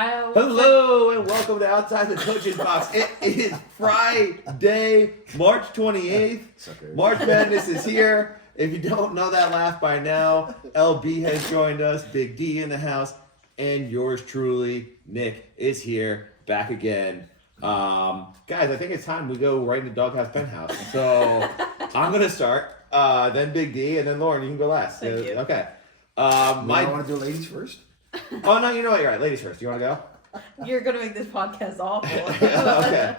Hello and welcome to Outside the Coaches Box. It is Friday, March 28th. March Madness is here. If you don't know that laugh by now, LB has joined us, Big D in the house, and yours truly, Nick, is here, back again. Guys, I think it's time we go right into Doghouse Penthouse. So I'm going to start, then Big D, and then Lauren, you can go last. Thank you. Okay. I want to do ladies first. Oh, no, you know what? You're right. Ladies first. You want to go? You're going to make this podcast awful. Okay.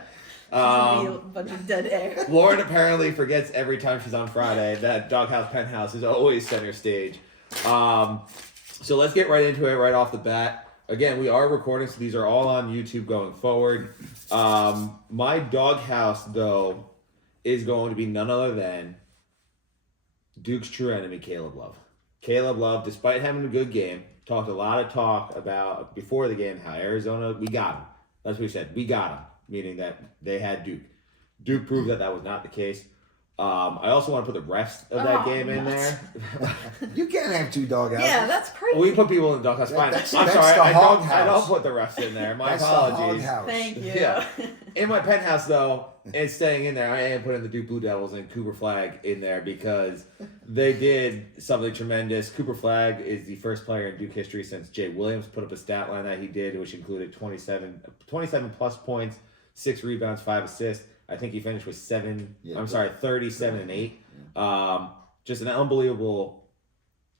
It's gonna be a bunch of dead air. Lauren apparently forgets every time she's on Friday that Doghouse Penthouse is always center stage. So let's get right into it right off the bat. Again, we are recording, so these are all on YouTube going forward. My Doghouse, though, is going to be none other than Duke's true enemy, Caleb Love. Caleb Love, despite having a good game, talked a lot of talk about before the game how Arizona, we got him. That's what we said. We got him, meaning that they had Duke. Duke proved that was not the case. I also want to put the rest of that game in there. You can't have two doghouses. Yeah, that's crazy. We put people in the doghouse. Fine. I'm That's sorry. the I don't put the rest in there. My That's apologies. The hog house. Thank you. Yeah. In my penthouse, though, it's staying in there. I am putting the Duke Blue Devils and Cooper Flagg in there because they did something tremendous. Cooper Flagg is the first player in Duke history since Jay Williams put up a stat line that he did, which included 27 plus points, 6 rebounds, 5 assists. I think he finished with 37 and 8. Just an unbelievable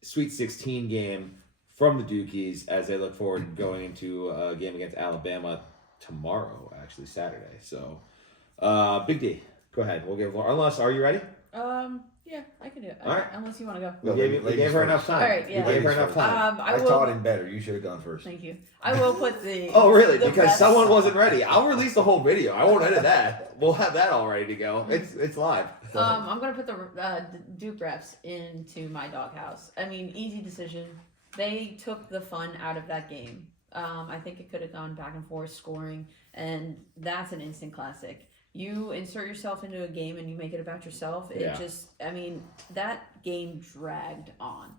Sweet 16 game from the Dukies as they look forward to going into a game against Alabama tomorrow, actually Saturday. So, Big D, go ahead. We'll give unless are you ready? Yeah, I can do it. All right. Unless you want to We go. gave her enough time. All right, yeah. We gave her enough time. I taught him better. You should have gone first. Thank you. I will put the. Oh, really? the Because rest- someone wasn't ready. I'll release the whole video. I won't edit that. We'll have that all ready to go. It's live. I'm gonna put the Duke refs into my doghouse. I mean, easy decision. They took the fun out of that game. I think it could have gone back and forth scoring, and that's an instant classic. You insert yourself into a game and you make it about yourself. That game dragged on.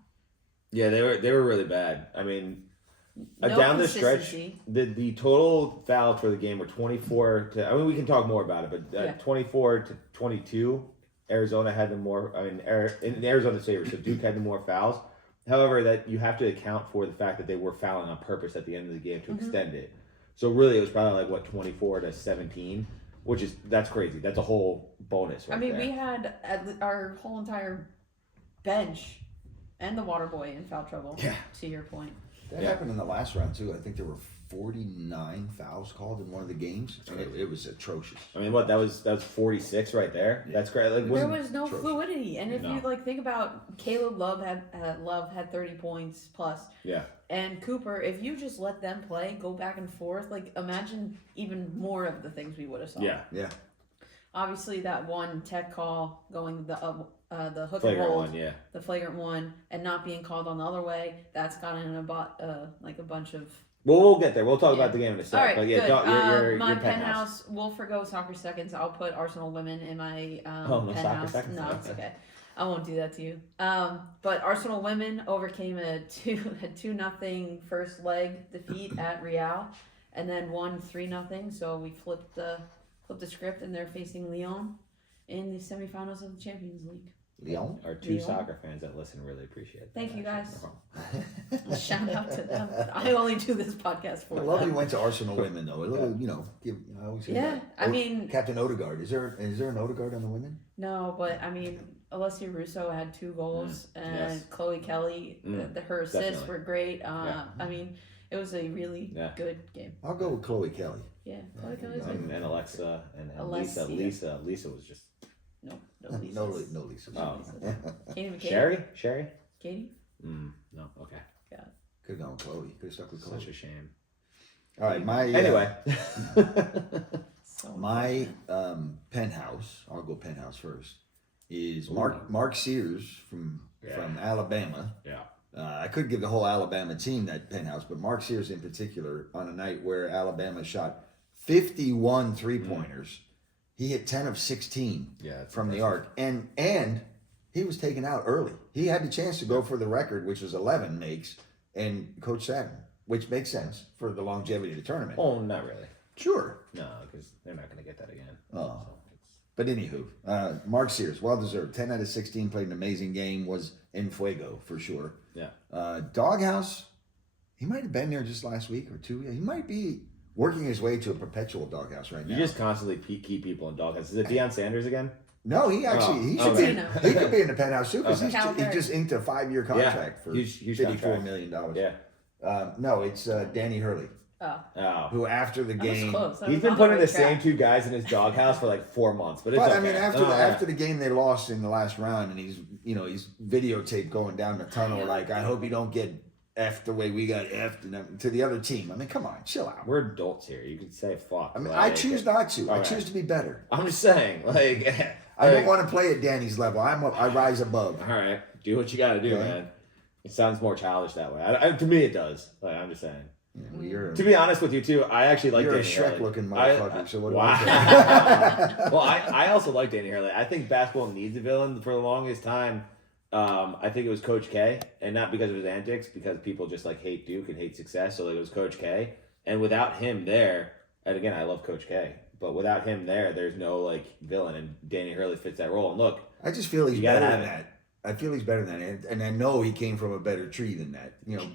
Yeah, they were really bad. I mean, No down the stretch, consistency. the total fouls for the game were 24 to. I mean, we can talk more about it, but 24 to 22. Arizona had the more. I mean, in Arizona's favor, so Duke had the more fouls. However, that you have to account for the fact that they were fouling on purpose at the end of the game to extend it. So really, it was probably like 24 to 17. Which that's crazy. That's a whole bonus right there. We had our whole entire bench and the water boy in foul trouble. Yeah. To your point. That happened in the last round, too. I think there were 49 fouls called in one of the games. And it was atrocious. I mean, that was 46 right there. Yeah. That's great. Like, There was no atrocious. fluidity, and if No. you think about Caleb Love had 30 points plus. Yeah. And Cooper, if you just let them play, go back and forth, imagine even more of the things we would have saw. Yeah. Yeah. Obviously, that one tech call going the hook and Flagrant hold, one, yeah. the flagrant one, and not being called on the other way, that's gotten a bunch of. Well, we'll get there. We'll talk Yeah. about the game in a All second. right, But yeah, good. your My penthouse. We'll forgo soccer seconds. I'll put Arsenal women in my Oh, no soccer penthouse. seconds? No, it's okay. I won't do that to you. But Arsenal women overcame a 2-0 first leg defeat at Real, and then won 3-0. So we flipped the script, and they're facing Lyon in the semifinals of the Champions League. Leon? Our two Lyon. soccer fans that listen really appreciate it. Thank you, guys. Shout out to them. I only do this podcast for I them. love you went to Arsenal women, though. A little, I always hear Yeah, that. I mean- Captain Odegaard. Is there an Odegaard on the women? No, but I mean, Alessia Russo had 2 goals, and yes. Chloe Kelly, her assists definitely. were great. Yeah. I mean, it was a really good game. I'll go with Chloe Kelly. Yeah, Chloe Kelly's Yeah. good. And Alexa and Alessia. Lisa was just No Lisa's. No Lisa. Oh. Katie McKay. Sherry. Katie. No, okay. Could have gone with Chloe. Could have stuck with Chloe. Such a shame. All right, Anyway. So my penthouse. I'll go penthouse first. Is Mark Sears from Alabama. Yeah. I could give the whole Alabama team that penthouse, but Mark Sears in particular on a night where Alabama shot 51 3-pointers. He hit 10 of 16 from the arc, and he was taken out early. He had the chance to go for the record, which was 11 makes, and Coach sat him. which makes sense for the longevity of the tournament. Oh, not really. Sure. No, because they're not going to get that again. Oh. So But anywho, Mark Sears, well deserved. 10 out of 16, played an amazing game. Was en fuego for sure. yeah. Doghouse, he might have been there just last week or 2. He might be working his way to a perpetual doghouse right now. You just constantly keep people in doghouse. Is it Deion Sanders again? No, he actually he should okay. be. He could be in the penthouse too because Okay. he just inked a 5-year contract for huge $54 contract. million. Yeah. No, it's Danny Hurley, Oh. who after the That was game. close. That He's was been on putting right the same track. 2 guys in his doghouse for like 4 months. But it's But okay. I mean, No, after the game they lost in the last round, and he's videotaped going down the tunnel like, I hope you don't get effed the way we got effed to the other team. I mean, come on, chill out. We're adults here. You can say fuck. I mean, like, I choose not to. I Alright. choose to be better. I'm just saying, like, I don't want to play at Danny's level. I rise above. All right, do what you got to do, Okay. man. It sounds more childish that way. To me, it does. Like, I'm just saying. Yeah, well, you're To be honest with you, too, I actually like you're a Danny Hurley. Shrek-looking motherfucker. So what do wow. I say? Well, I also like Danny Hurley. I think basketball needs a villain. For the longest time, I think it was Coach K, and not because of his antics, because people just like hate Duke and hate success. So like, it was Coach K, and without him there, and again, I love Coach K, but without him there, there's no like villain, and Danny Hurley fits that role. And look, I just feel he's You gotta better have than it. that. I feel he's better than that, and I know he came from a better tree than that.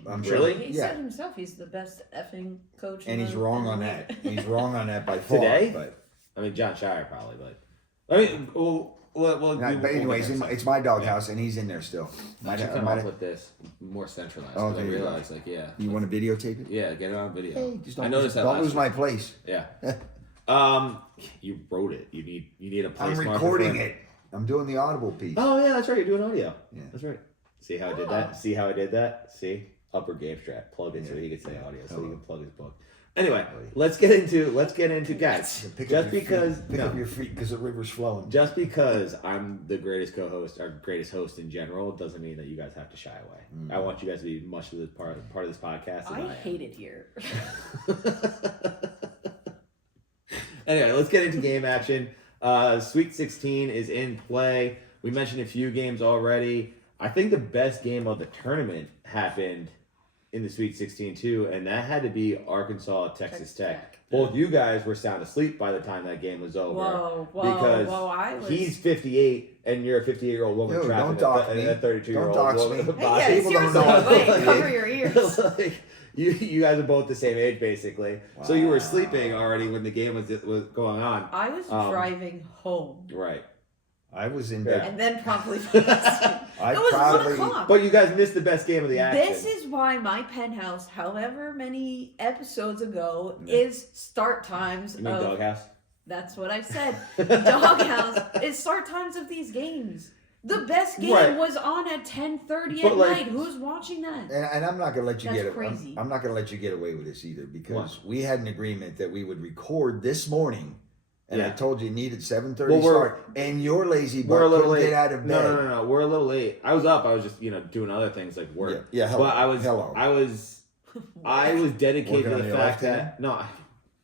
I'm sure. Really? He Yeah. said himself he's the best effing coach. And in he's the- wrong in on the that. league. He's wrong on that by far. Today? But I mean, John Shire probably, but I mean, well, but anyways, it's my doghouse, and he's in there still. Might have come up with this more centralized. Oh, 'Cause I there you go. realized, like, yeah, You want to videotape it? yeah, get it on video. Hey, just I don't, noticed that. don't last lose week. my place. Yeah. You wrote it. You need a place. I'm marker recording for it. I'm doing the audible piece. Oh yeah, that's right. You're doing audio. Yeah. That's right. See how I did that? See how I did that? See, upper game strap. Plug in so he could say audio, so he can plug his book. Anyway, let's get into guys. Pick Just up your because feet. Pick up your feet because the river's flowing. just because I'm the greatest co-host or greatest host in general doesn't mean that you guys have to shy away. I want you guys to be much of the part of this podcast. I hate it here. Anyway, let's get into game action. Sweet 16 is in play. We mentioned a few games already. I think the best game of the tournament happened in the Sweet 16 too, and that had to be Arkansas Texas Tech. Both you guys were sound asleep by the time that game was over. Whoa, because I was. he's 58 and you're a 58-year-old woman Yo, trapped don't in a 32-year-old Don't dox woman. me. Hey, yeah, People don't seriously, know. wait, cover your ears. Like, you guys are both the same age basically, so you were sleeping already when the game was going on. I was driving home. Right. I was in bed. And then promptly fell asleep. I It was probably- 1 o'clock. But you guys missed the best game of the action. This is why my penthouse, however many episodes ago, is start times You mean of. Doghouse? That's what I said. Doghouse is start times of these games. The best game Right. was on at 10:30 But, at like- night. Who's watching that? And I'm not gonna let you That's get it. crazy. I'm not gonna let you get away with this either because What? we had an agreement that we would record this morning, and I Yeah. told you needed 7:30 Well, we're- start, and your lazy We're butt a little couldn't late. get out of bed. No. We're a little late. I was up. I was just doing other things like work. Yeah, hello. But I was dedicated Working to on the your fact left that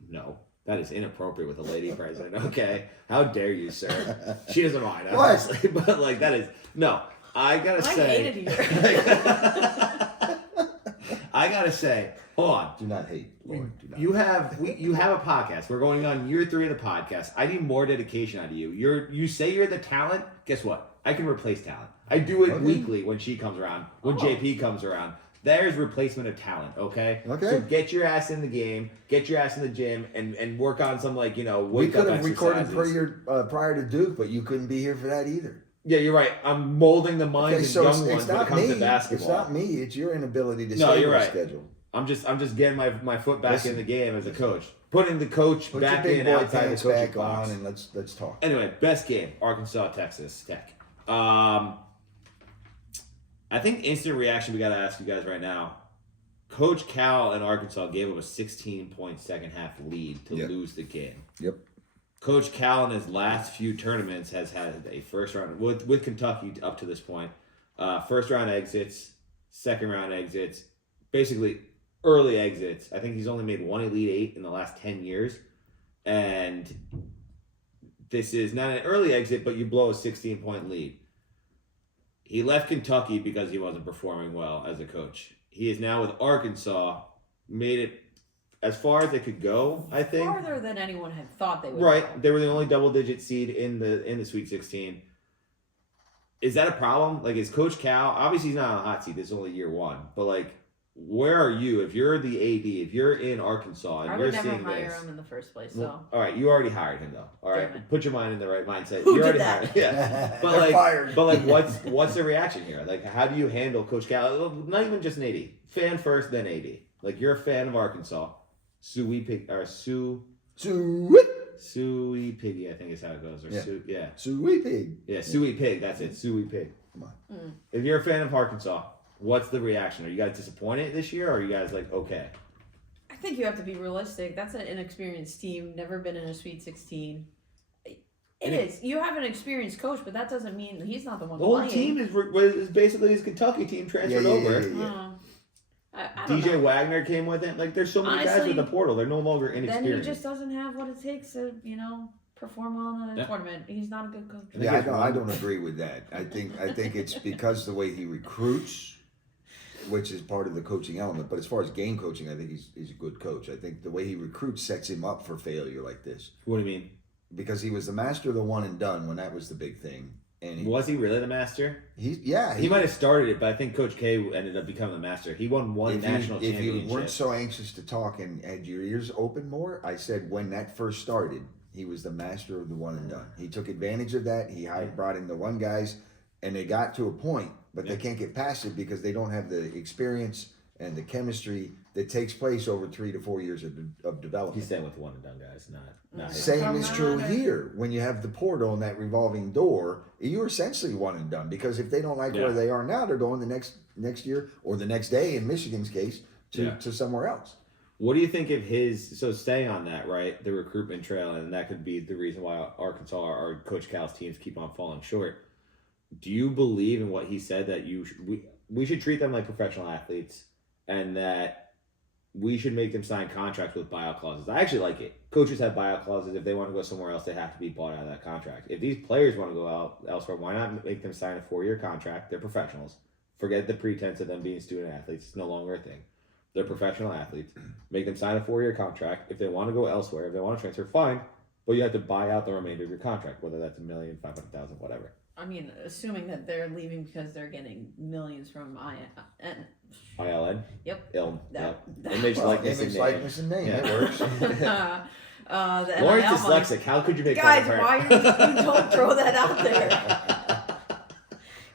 no. That is inappropriate with a lady present. Okay, how dare you, sir? She doesn't mind, What? honestly, but like that is no. I gotta I say, hate it here. I gotta say, hold on. Do not hate, Lord. Do not. You have a podcast. We're going on year 3 of the podcast. I need more dedication out of you. You say you're the talent. Guess what? I can replace talent. I do it Okay. weekly when she comes around. When Oh. JP comes around. There's replacement of talent. Okay. Okay. So get your ass in the game. Get your ass in the gym and work on some We wake could up have recorded exercises. prior to Duke, but you couldn't be here for that either. Yeah, you're right. I'm molding the minds Okay, of so young it's ones when it not comes me. to basketball. It's not me. It's your inability to No, stay you're on right. schedule. I'm just getting my foot back Listen. in the game as a coach. Putting the coach Put back your big in boy outside the pants coaching back box. on and let's talk. Anyway, best game, Arkansas, Texas Tech. I think instant reaction we got to ask you guys right now. Coach Cal in Arkansas gave him a 16-point second half lead to Yep. lose the game. Yep. Coach Cal in his last few tournaments has had a first round with Kentucky up to this point. First round exits, second round exits, basically early exits. I think he's only made one Elite Eight in the last 10 years. And this is not an early exit, but you blow a 16-point lead. He left Kentucky because he wasn't performing well as a coach. He is now with Arkansas, made it as far as they could go, I think. Farther than anyone had thought they would. Right. Go. They were the only double-digit seed in the Sweet 16. Is that a problem? Like, is Coach Cal, obviously he's not on a hot seat, this is only year one, but like, where are you if you're the AD, if you're in Arkansas and I you're would never seeing hire this? him in the first place. So Well, all right, you already hired him though. All right, Damn it. put your mind in the right mindset. Who you did already that? hired. Yeah, but They're like, fired. but like, what's the reaction here? Like, how do you handle Coach Cal? Not even just an AD, fan first, then AD. Like, you're a fan of Arkansas. Suey Piggy, I think is how it goes. Or Yeah. Suey Pig. Suey Pig. That's it, Suey Pig. Come on. If you're a fan of Arkansas, what's the reaction? Are you guys disappointed this year, or are you guys like okay? I think you have to be realistic. That's an inexperienced team, never been in a Sweet 16. It is. You have an experienced coach, but that doesn't mean he's not the one The whole playing. team is basically his Kentucky team transferred over. I don't DJ know. Wagner came with it. Like, there's so many guys Honestly, with the portal. They're no longer Then inexperienced. he just doesn't have what it takes to, perform on a tournament. He's not a good coach. Yeah, I don't agree with that. I think it's because the way he recruits, which is part of the coaching element. But as far as game coaching, I think he's a good coach. I think the way he recruits sets him up for failure like this. What do you mean? Because he was the master of the one and done when that was the big thing. And Was he really the master? He might have started it, but I think Coach K ended up becoming the master. He won one national If championship. you weren't so anxious to talk and had your ears open more, I said when that first started, he was the master of the one and done. He took advantage of that. He brought in the one guys, and they got to a point, but they can't get past it because they don't have the experience and the chemistry that takes place over 3 to 4 years of development. He's staying with the one and done guys, not his. Same is true here. When you have the portal and that revolving door, you're essentially one and done because if they don't like where they are now, they're going the next year or the next day in Michigan's case to somewhere else. What do you think of so staying on that, right, the recruitment trail, and that could be the reason why Arkansas or Coach Cal's teams keep on falling short. Do you believe in what he said that we should treat them like professional athletes and that we should make them sign contracts with buyout clauses? I actually like it. Coaches have buyout clauses. If they want to go somewhere else, they have to be bought out of that contract. If these players want to go out elsewhere, why not make them sign a 4-year contract? They're professionals. Forget the pretense of them being student athletes. It's no longer a thing. They're professional athletes. Make them sign a 4-year contract. If they want to go elsewhere, if they want to transfer, fine. But you have to buy out the remainder of your contract, whether that's $1 million, $500,000, whatever. I mean, assuming that they're leaving because they're getting millions from ILN? Yep. Image, likeness, and name. Yeah. It works. Lauren's dyslexic. How could you make guys, fun of her? why you don't throw that out there?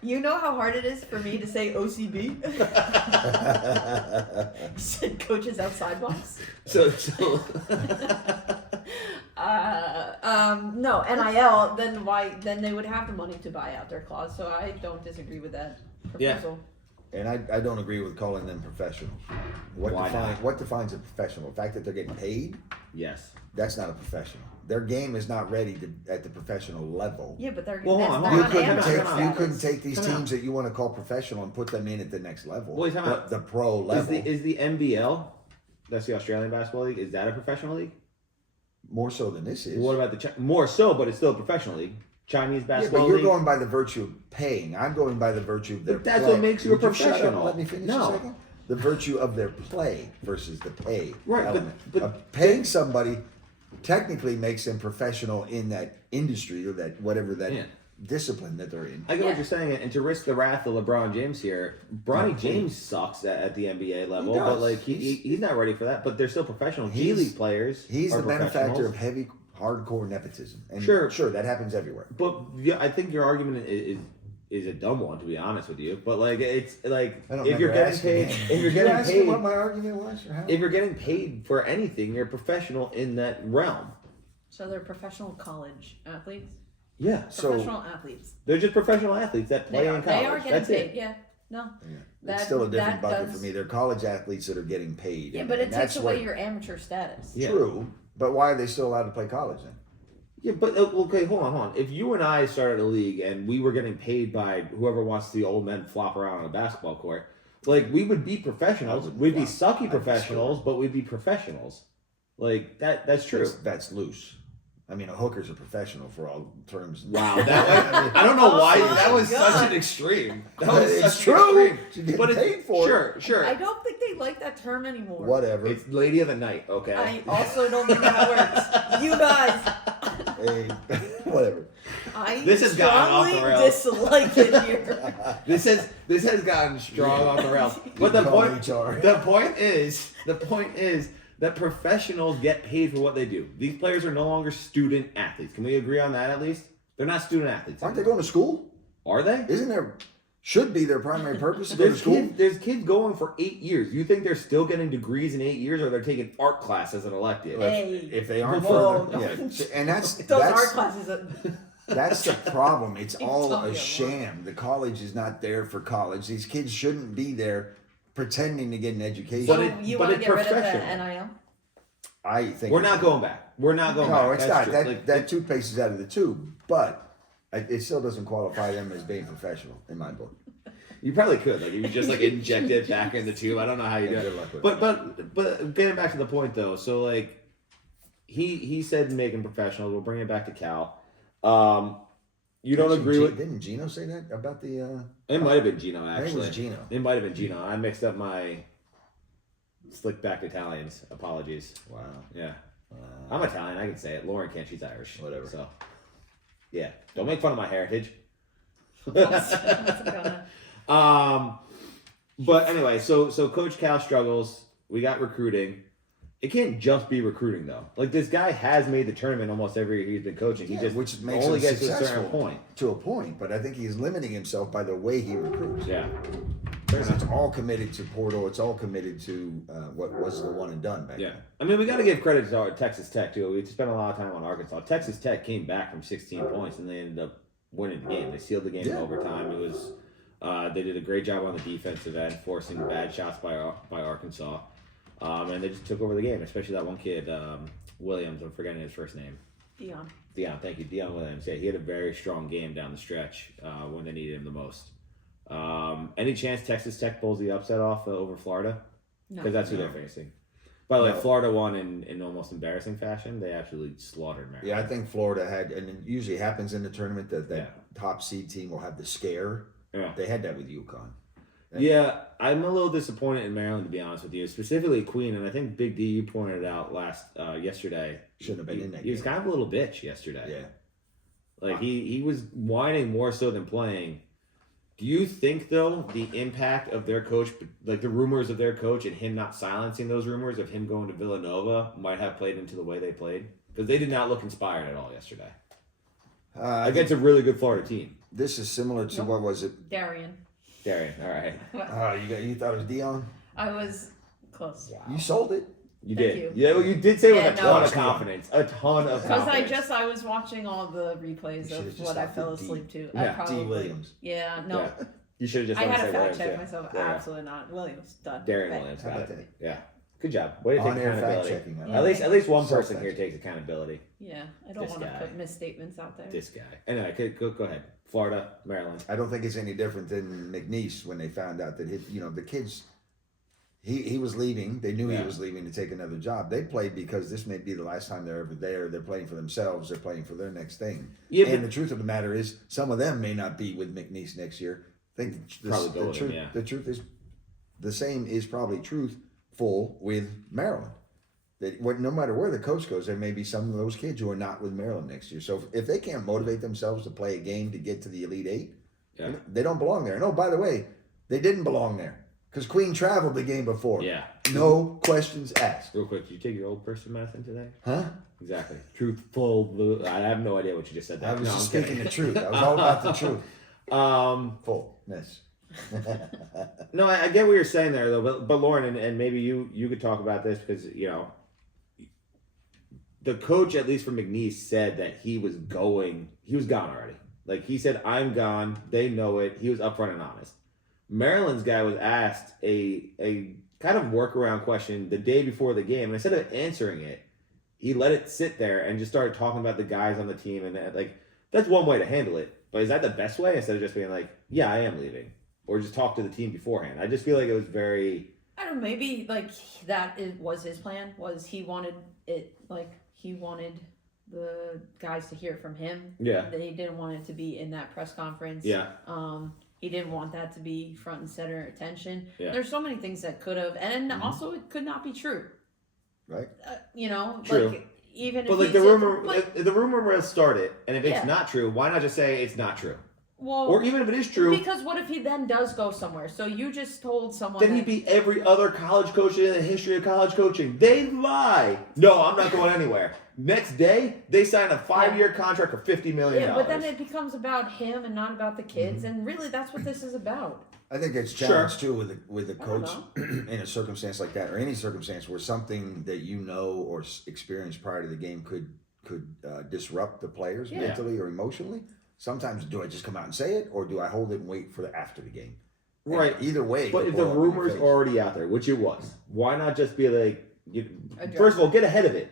You know how hard it is for me to say OCB? Said coaches outside box. So no, NIL, then they would have the money to buy out their clause, so I don't disagree with that proposal. And I don't agree with calling them professionals. What defines a professional? The fact that they're getting paid? Yes. That's not a professional. Their game is not ready at the professional level. Yeah, but they're Well, hold on, You on couldn't amateur take status. these teams that you want to call professional and put them in at the next level. Well, the pro level. Is the NBL, that's the Australian Basketball League, is that a professional league? More so than this is. What about more so, but it's still a professional league? Chinese Yeah, basketball but you're league? going by the virtue of paying. I'm going by the virtue of their But that's play. what makes you a Would shut up and professional. Let me finish No. a second. The virtue of their play versus the pay Right, element. but Paying somebody technically makes them professional in that industry or that whatever that discipline that they're in. I get what you're saying, and to risk the wrath of LeBron James here, Bronny James sucks at the NBA level, He does. but like he's not ready for that. But they're still professional. G League players. He's are the benefactor professionals. of heavy, hardcore nepotism. And Sure. that happens everywhere. But yeah, I think your argument is a dumb one, to be honest with you. But like it's like I don't if you're remember getting asking paid, him. if you're Did you getting ask me paid, what my argument was, or how? if you're getting paid for anything, you're a professional in that realm. So they're professional college athletes? Yeah. Professional athletes. They're just professional athletes that play in college. They are getting That's paid, it. yeah. No. Yeah. It's still a different bucket for me. They're college athletes that are getting paid. Yeah, and- but it and takes that's away what- your amateur status. Yeah. True, but why are they still allowed to play college then? Yeah, but okay, hold on. If you and I started a league and we were getting paid by whoever wants to see old men flop around on a basketball court, like we would be professionals. We'd be sucky professionals, but we'd be professionals. Like that's true. That's loose. I mean, a hooker's a professional for all terms. Wow, I don't know why that was God. such an extreme. That But was it's such true. an extreme. She's getting But paid for it. Sure. I don't think they like that term anymore. Whatever. It's Lady of the Night, okay? I also don't think that works. You guys. Hey, whatever. I This has gotten off the strongly rails. dislike it here. This has gotten strong off the rails. But the Call point HR. the point is that professionals get paid for what they do. These players are no longer student athletes. Can we agree on that at least? They're not student athletes. Aren't they going to school? Are they? Isn't there? Should be their primary purpose to go to school. There's kids going for 8 years. You think they're still getting degrees in 8 years, or they're taking art class as an elective? Hey. If they aren't Whoa, further, no. yeah. And that's Art classes. that's the problem. It's all Tell me a what. sham. The college is not there for college. These kids shouldn't be there pretending to get an education. But So it- you but want to it's get rid of the professional. NIL? I think We're not going back. We're not going back. No, it's That's not. true. That Like, that toothpaste is out of the tube, but it still doesn't qualify them as being professional in my book. you probably could. Like you just like inject it back in the tube. I don't know how you do Yeah, it. good luck with But getting back to the point though, so like he said make him professional. We'll bring it back to Cal. You don't Actually, agree with Didn't Gino say that about the? it might have been Gino I think it actually. was Gino. It might have been Gino. I mixed up my slick back Italians. Apologies. Wow. Yeah. I'm Italian. I can say it. Lauren can't. She's Irish. Whatever. So, yeah. Don't make fun of my heritage. What's gonna- But anyway, so Coach Cal struggles. We got recruiting. It can't just be recruiting though. Like this guy has made the tournament almost every year he's been coaching. He Yeah, just which makes only him gets to a certain successful. point. To a point, but I think he's limiting himself by the way he recruits. Yeah. Because it's all committed to portal. It's all committed to what was the one and done back Yeah. then. I mean, we got to give credit to our Texas Tech too. We spent a lot of time on Arkansas. Texas Tech came back from 16 points and they ended up winning the game. They sealed the game in Yeah. overtime. It was they did a great job on the defensive end, forcing bad shots by Arkansas, and they just took over the game. Especially that one kid, Williams. I'm forgetting his first name. Dion. Thank you, Dion Williams. Yeah, he had a very strong game down the stretch when they needed him the most. Any chance Texas Tech pulls the upset off over Florida? No. Because that's who No. they're facing. By the way, No. Florida won in almost embarrassing fashion. They absolutely slaughtered Maryland. Yeah, I think Florida had, and it usually happens in the tournament that Yeah. top seed team will have the scare. Yeah. They had that with UConn. Yeah, I'm a little disappointed in Maryland, to be honest with you. Specifically Queen, and I think Big D, you pointed out yesterday. Shouldn't have been in that He was game. kind of a little bitch yesterday. Yeah. Like he was whining more so than playing. Do you think though the impact of their coach, like the rumors of their coach and him not silencing those rumors of him going to Villanova, might have played into the way they played? Because they did not look inspired at all yesterday against a really good Florida team. This is similar to Nope. what was it? Darian. Darian, all right, You thought it was Dion? I was close. You sold it. you Thank did. you. Yeah, well, you did say Yeah, with a no. ton of confidence, a ton of Because confidence. I was watching all the replays You should've of just what I stopped fell at D. asleep to. Yeah, I D. probably, Williams. Yeah, no. Yeah. You should have just. I let had him to say fact Williams, check yeah. myself. Yeah. Absolutely not. Williams done. Darian Right. Williams How got about it. that? Yeah, good job. Way to take On-air accountability. fact-checking. I Yeah. like At least one person Self-fact here check. takes accountability. Yeah, I don't This want to guy. put misstatements out there. This guy. Anyway, go ahead. Florida, Maryland. I don't think it's any different than McNeese when they found out that the kids. He was leaving. They knew Yeah. he was leaving to take another job. They played because this may be the last time they're ever there. They're playing for themselves. They're playing for their next thing. Yeah, And but the truth of the matter is, some of them may not be with McNeese next year. I think Probably go the with truth. him, yeah. The truth is, the same is probably truthful with Maryland. That no matter where the coach goes, there may be some of those kids who are not with Maryland next year. So if they can't motivate themselves to play a game to get to the Elite Eight, yeah, they don't belong there. And oh, by the way, they didn't belong there because Queen traveled the game before. yeah. No questions asked. Real quick, did you take your old person medicine today? Huh? Exactly. Truthful. I have no idea what you just said there. I was No, just I'm speaking kidding. the truth. I was all about the truth. Fullness. No, I get what you're saying there though, but Lauren, and maybe you could talk about this because the coach, at least for McNeese, said that he was gone already. Like he said, I'm gone. They know it. He was upfront and honest. Maryland's guy was asked a kind of workaround question the day before the game, and instead of answering it, he let it sit there and just started talking about the guys on the team, and that's one way to handle it. But is that the best way instead of just being like, yeah, I am leaving, or just talk to the team beforehand? I just feel like it was very. I don't know. Maybe was his plan. Was he wanted the guys to hear from him. Yeah. They didn't want it to be in that press conference. Yeah. He didn't want that to be front and center attention. Yeah. There's so many things that could have, and also it could not be true. Right. True. Like even But if like he the did- rumor, but- if the rumor will start it, and if it's Yeah. not true, why not just say it's not true? well, Or even if it is true, because what if he then does go somewhere? So you just told someone then that, he'd be every other college coach in the history of college coaching. They lie. No, I'm not going anywhere. Next day, they sign a 5-year contract for $50 million. yeah, but then it becomes about him and not about the kids, and really that's what this is about. I think it's Sure. challenged too with a I don't coach in a circumstance like that, or any circumstance where something that you know or experienced prior to the game could disrupt the players Yeah. mentally or emotionally. Sometimes do I just come out and say it, or do I hold it and wait for the after the game? And Right. either way. But could if the blow up in your rumor's face. already out there, which it was, why not just be like, Address first of all, get ahead of it.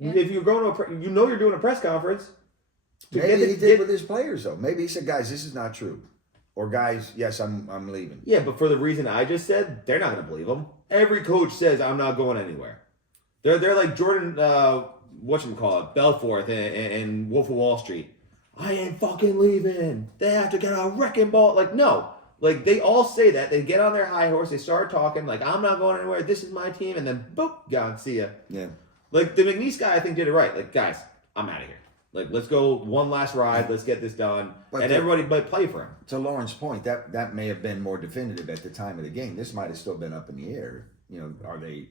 Yeah. If you're going to, you're doing a press conference. to Maybe get the- he did get- with his players though. Maybe he said, "Guys, this is not true," or "Guys, yes, I'm leaving." Yeah, but for the reason I just said, they're not going to believe him. Every coach says, I'm not going anywhere. They're like Jordan, whatchamacallit, Belforth and Wolf of Wall Street. I ain't fucking leaving. They have to get a wrecking ball. Like, no. Like, they all say that. They get on their high horse. They start talking like, I'm not going anywhere. This is my team. And then, boop, gone. See ya. Yeah. Like, the McNeese guy, I think, did it right. Like, guys, I'm out of here. Like, let's go one last ride. Let's get this done. But and everybody might play for him. To Lauren's point, that may have been more definitive at the time of the game. This might have still been up in the air. You know, are they?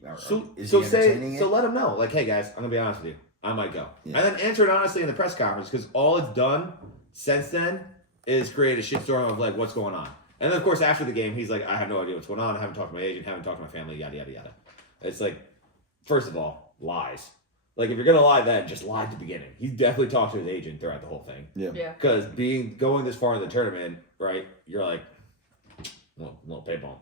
Is he entertaining it? So let them know. Like, hey guys, I'm gonna be honest with you. I might go, Yeah. and then answer it honestly in the press conference because all it's done since then is create a shitstorm of like what's going on. And then of course after the game, he's like, I have no idea what's going on. I haven't talked to my agent. Haven't talked to my family. Yada yada yada. It's like, first of all, lies. Like if you're gonna lie, then just lie at the beginning. He definitely talked to his agent throughout the whole thing. Yeah. Yeah. Because going this far in the tournament, right? You're like, well, little pay bump.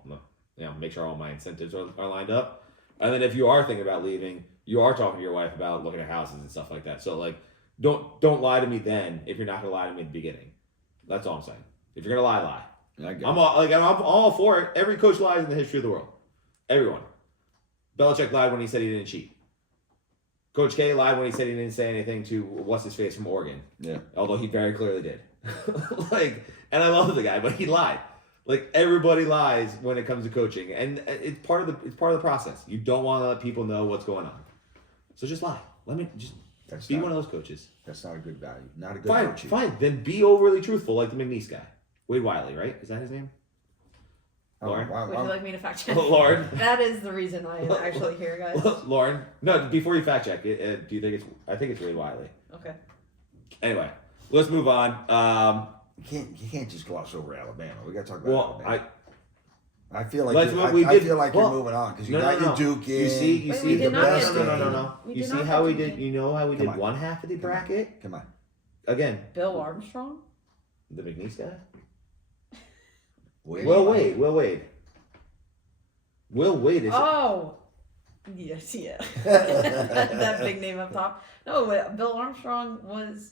Make sure all my incentives are lined up. And then if you are thinking about leaving, you are talking to your wife about looking at houses and stuff like that. So like, don't lie to me then if you're not gonna lie to me at the beginning. That's all I'm saying. If you're gonna lie, lie. I'm all for it. Every coach lies in the history of the world. Everyone. Belichick lied when he said he didn't cheat. Coach K lied when he said he didn't say anything to what's his face from Oregon. Yeah. Although he very clearly did. And I love the guy, but he lied. Like everybody lies when it comes to coaching, and it's part of the process. You don't want to let people know what's going on, so just lie. Let me just be one of those coaches. That's not a good value. Not a good coach. Fine. Then be overly truthful, like the McNeese guy, Wade Wiley, right? Is that his name? Lauren? Would you like me to fact check? Lauren. That is the reason I am actually here, guys. Lauren. No, before you fact check, do you think it's? I think it's Wade Wiley. Okay. Anyway, let's move on. You can't just gloss over Alabama. We got to talk about Alabama. I feel like Let's- you're, we I did- feel like well, you're moving on because you no, got no, your no. Duke in. You see Wait, we the did not best. get No. We You did see not how we get did? the- You know how we Come did on. one half of the bracket? Come on. Again, Bill Armstrong? the McNeese guy. Wait. Will Wade. Will Wade is. Oh! Yes, yeah. that big name up top. No, Bill Armstrong was...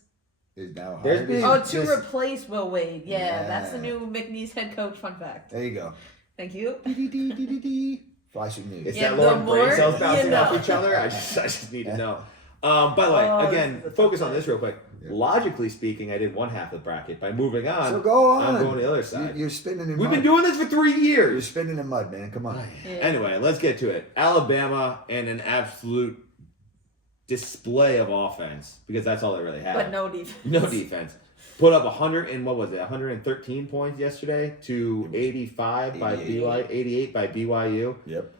Is now There's hired been- as- Oh, to just- replace Will Wade. Yeah, that's the Yeah. new McNeese head coach. Fun fact. There you go. Thank you. Flashing news. It's Yeah, that the Lauren brain more cells you bouncing off know. each other. I just need to know. By the way, Oh, again, this is focus a on this real quick. Yeah. Logically speaking, I did one half of the bracket. By moving on, So go on. I'm going to the other side. You're spinning in We've mud. been doing this for 3 You're years. spinning in mud, man. Come on. Yeah. Anyway, let's get to it. Alabama and an absolute display of offense because that's all they really had. But no defense. No defense. Put up 113 points yesterday to 85 by 88. BYU, 88 by BYU. Yep.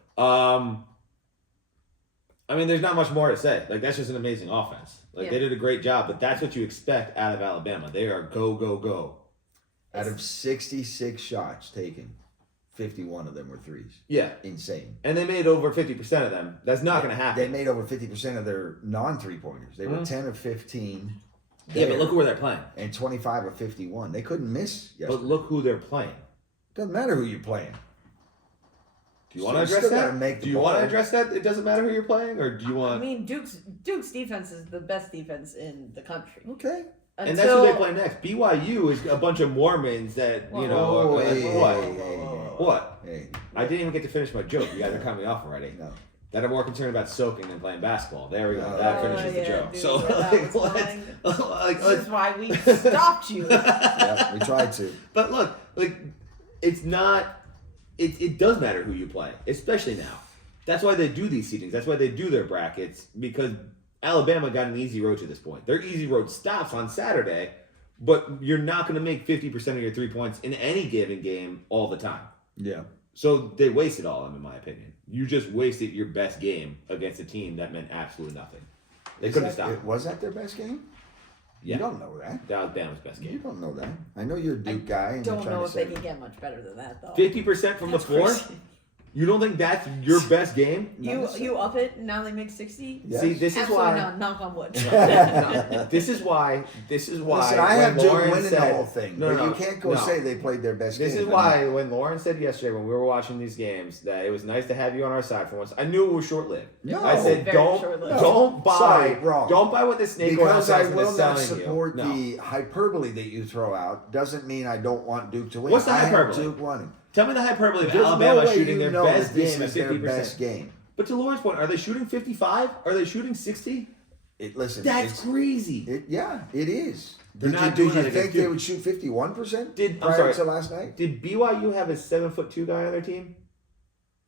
I mean, there's not much more to say. Like that's just an amazing offense. Like they Yeah. did a great job, but that's what you expect out of Alabama. They are go go go. Out of 66 shots taken, 51 of them were threes. Yeah, Insane. and they made over 50% of them. That's not going to They happen. made over 50% of their non-three pointers. They were Mhm. 10 of 15. Yeah, but there, look where they're playing. and 25 of 51. They couldn't miss yesterday. But look who they're playing. Doesn't matter who you're playing. Do you want to Still address gotta that? make the Do you want to ball. address that? It doesn't matter who you're playing, or do you I want? mean, Duke's defense is the best defense in the country. Okay. And that's who they play next. BYU is a bunch of Mormons that you know. Whoa, like, hey, what? hey, hey, hey. What? Hey, I didn't even get to finish my joke. You guys are cutting me off already. no. That are more concerned about soaking than playing basketball. There we go. Oh, That yeah, finishes the joke. dude, So that like, was let's, fine. like, This is why we stopped you. Yeah, we tried to. But look, like it's not. It does matter who you play, especially now. That's why they do these seedings. That's why they do their brackets, because Alabama got an easy road to this point. Their easy road stops on Saturday, but you're not going to make 50% of your 3 points in any given game all the time. Yeah. So they wasted all of them, in my opinion. You just wasted your best game against a team that meant absolutely nothing. They couldn't stop it. Was that their best game? Yeah. You don't know that. That was Bama's best You game. don't know that. I know you're a Duke guy. And Don't you're trying know to if say they can get much better than that, though. 50% from the floor? Crazy. You don't think that's your best game? You up it, and now they make 60? Yes. See, this is Absolutely why. not. Knock on wood. No, this is why. Listen, I have Duke Lauren winning said, the whole thing, but you can't go say they played their best game. This is why when Lauren said yesterday when we were watching these games that it was nice to have you on our side for once. I knew it was short lived. No. I said Very short-lived. don't buy Sorry, wrong. don't buy what the snake oil Because I salesman will is not selling support you. No. the hyperbole that you throw out. Doesn't mean I don't want Duke to win. What's the I have hyperbole? Duke winning. Tell me the hyperbole of There's Alabama no way shooting you their know best that this game at is their 50%. best game. But to Lauren's point, are they shooting 55? Are they shooting 60? Listen, That's crazy. Yeah, it is. They're Did not you doing that think against they Duke. would shoot 51% I'm prior sorry. to last night? Did BYU have a 7'2" guy on their team?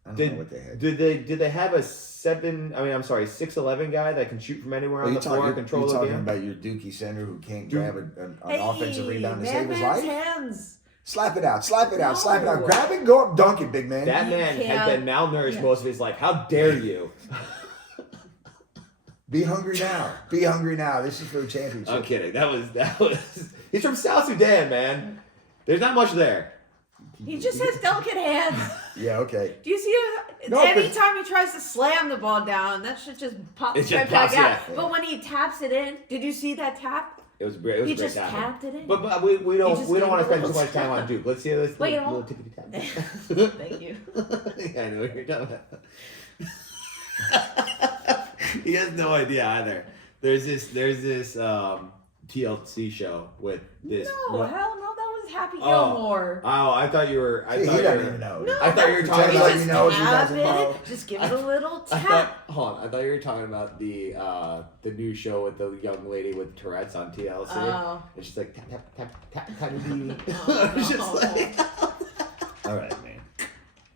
I don't know what they had. Did they have a 6'11" guy that can shoot from anywhere on the floor and control you're the talking game? about your Dookie center who can't Dude. grab an offensive rebound to save his man's life? hands. Slap it out, slap it out, slap it out. No. Grab it, go up, dunk it, big man. That You man has can't- been malnourished yeah. most of his life. How dare you? Be hungry now. Be hungry now. This is for the championship. I'm kidding. That was. He's from South Sudan, man. There's not much there. He just has delicate hands. Yeah, okay. Do you see it? No, but- Anytime he tries to slam the ball down, that shit just pops It just right pops, back out. yeah. But when he taps it in, did you see that tap? It was great. It was He a great just time. tapped it in. But we don't just want to gave it spend a too little much time on Duke. Let's see this Wait, little hold- tippity tap. Thank you. Yeah, I know what you're talking about. He has no idea either. There's this TLC show with this. No, hell no, that was Happy Oh. Gilmore. Oh, I thought you were. See, he doesn't even know. No, I thought you were talking he about. just you know, he tap doesn't it, know. just give it a little I tap. thought, hold on. I thought you were talking about the new show with the young lady with Tourette's on TLC. Oh. And she's like tap tap tap tap tap. Oh, It's just no. like. All right, man.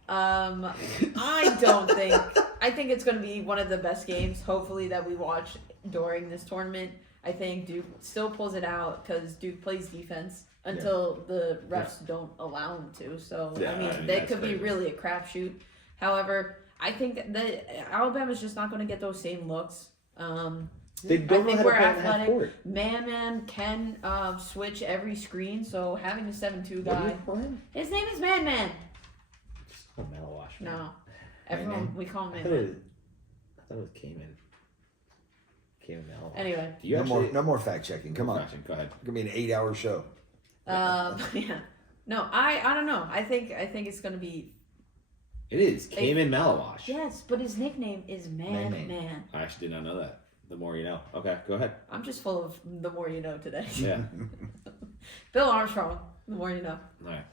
I don't think. I think it's going to be one of the best games, hopefully, that we watch during this tournament. I think Duke still pulls it out because Duke plays defense until the refs don't allow them to. So, Yeah, I mean, that that could crazy. be really a crapshoot. However, I think that Alabama's just not going to get those same looks. They I don't know think how to we're play in half athletic. court. Man can switch every screen, so having a 7'2" What do guy. you call him? His name is Man. Just call him Malawash. man. No. Everyone, we call him I Man. thought it was Cayman. Cayman Malawash. Anyway. Do you No actually? more fact checking. Come on. Go ahead. It's gonna be an 8-hour show. Yeah. No, I don't know. I think it's gonna be It is Cayman Malawash. yes, but his nickname is Man. Man. I actually did not know that. The more you know. Okay, go ahead. I'm just full of the more you know today. Yeah. Bill Armstrong, the more you know. All right.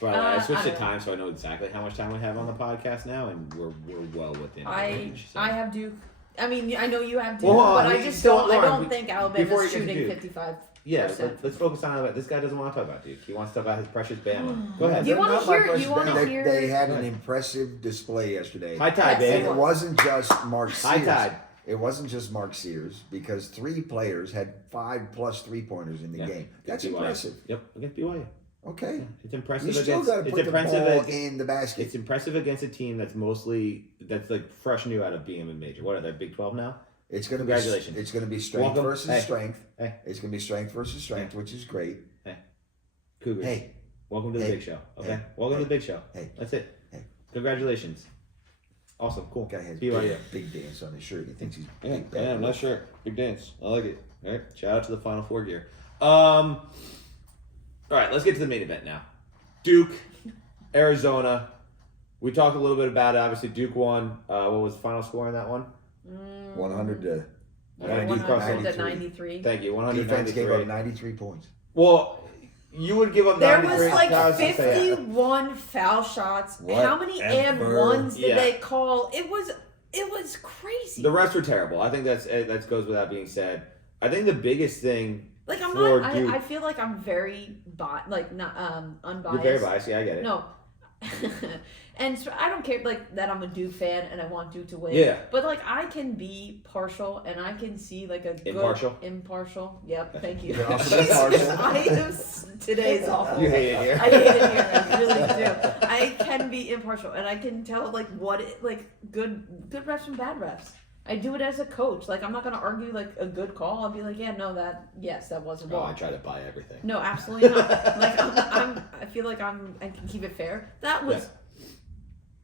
By the way, I switched I the don't know. time so I know exactly how much time we have on the podcast now, and we're well within our I range. So. have Duke. I mean, I know you have Duke, Well, hold but on, I you just still- don't. I hold on, don't think before Alabama's you get to shooting Duke. 55. Yeah, let's focus on that. This guy doesn't want to talk about Duke. He wants to talk about his precious Bama. Go ahead. Do you wanna Not my hear- question. you wanna They- hear- They had Go an ahead. impressive display yesterday. High tide, Yes, babe. And it wasn't just Mark Sears. High tide. It wasn't just Mark Sears because 3 players had 5+ 3-pointers in the Yeah. game. That's BYU. impressive. Yep, against BYU. Okay. It's impressive You still against. got to It's put the impressive. ball Against, in the basket. it's impressive against a team that's like fresh new out of being a major. What are they? Big 12 now? It's going to be Congratulations. It's going to be strength Welcome. versus Hey. strength. Hey. It's going to be strength versus strength, which is great. Cougars. Hey. Welcome to the Hey. big show. Okay. Hey. Welcome Hey. to the big show. Hey. That's it. Hey. Congratulations. Awesome. Cool. Guy has BYU. big dance on his shirt. He thinks he's Yeah, big bad. I'm not sure. Big dance. I like it. All right. Shout out to the Final Four gear. All right. Let's get to the main event now. Duke, Arizona. We talked a little bit about it. Obviously, Duke won. What was the final score in that one? 100 to 100 to 93. 93. Thank you. Defense gave 193. up 93 points. Well, you would give up There 93. was like I was gonna say, 51 foul shots. How many and Whatever. ones did Yeah. they call? It was crazy. The refs were terrible. I think that goes without being said. I think the biggest thing Like I'm For not. Duke. I feel like I'm very not unbiased. You're very biased. Yeah, I get it. No. And so I don't care like that I'm a Duke fan and I want Duke to win. Yeah. But like I can be partial and I can see like a good impartial. Yep. Thank you. You can also be partial. I am today's awful. You hate it here. I hate it here. I really do. I can be impartial and I can tell like good refs from bad refs. I do it as a coach. Like I'm not gonna argue like a good call. I'll be like, yeah, no, that wasn't wrong. I try to buy everything. No, absolutely not. Like I feel like I can keep it fair. That was,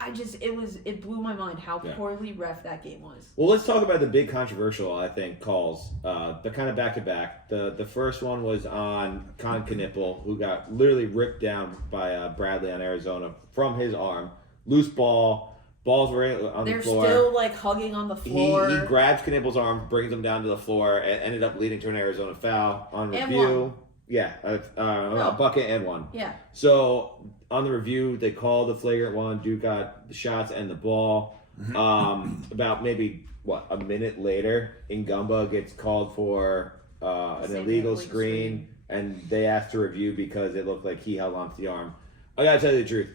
it blew my mind how poorly ref that game was. Well, let's talk about the big controversial, I think, calls. They're kind of back to back. The first one was on Con Knipple, who got literally ripped down by Bradley on Arizona from his arm. Loose ball. Balls were on the floor. They're still like hugging on the floor. He grabs Knipple's arm, brings him down to the floor, and ended up leading to an Arizona foul on And review. one. Yeah, a bucket and one. Yeah. So on the review, they called the flagrant one. Duke got the shots and the ball. About maybe a minute later, Ngumba gets called for an illegal screen, and they asked to review because it looked like he held onto the arm. I gotta tell you the truth.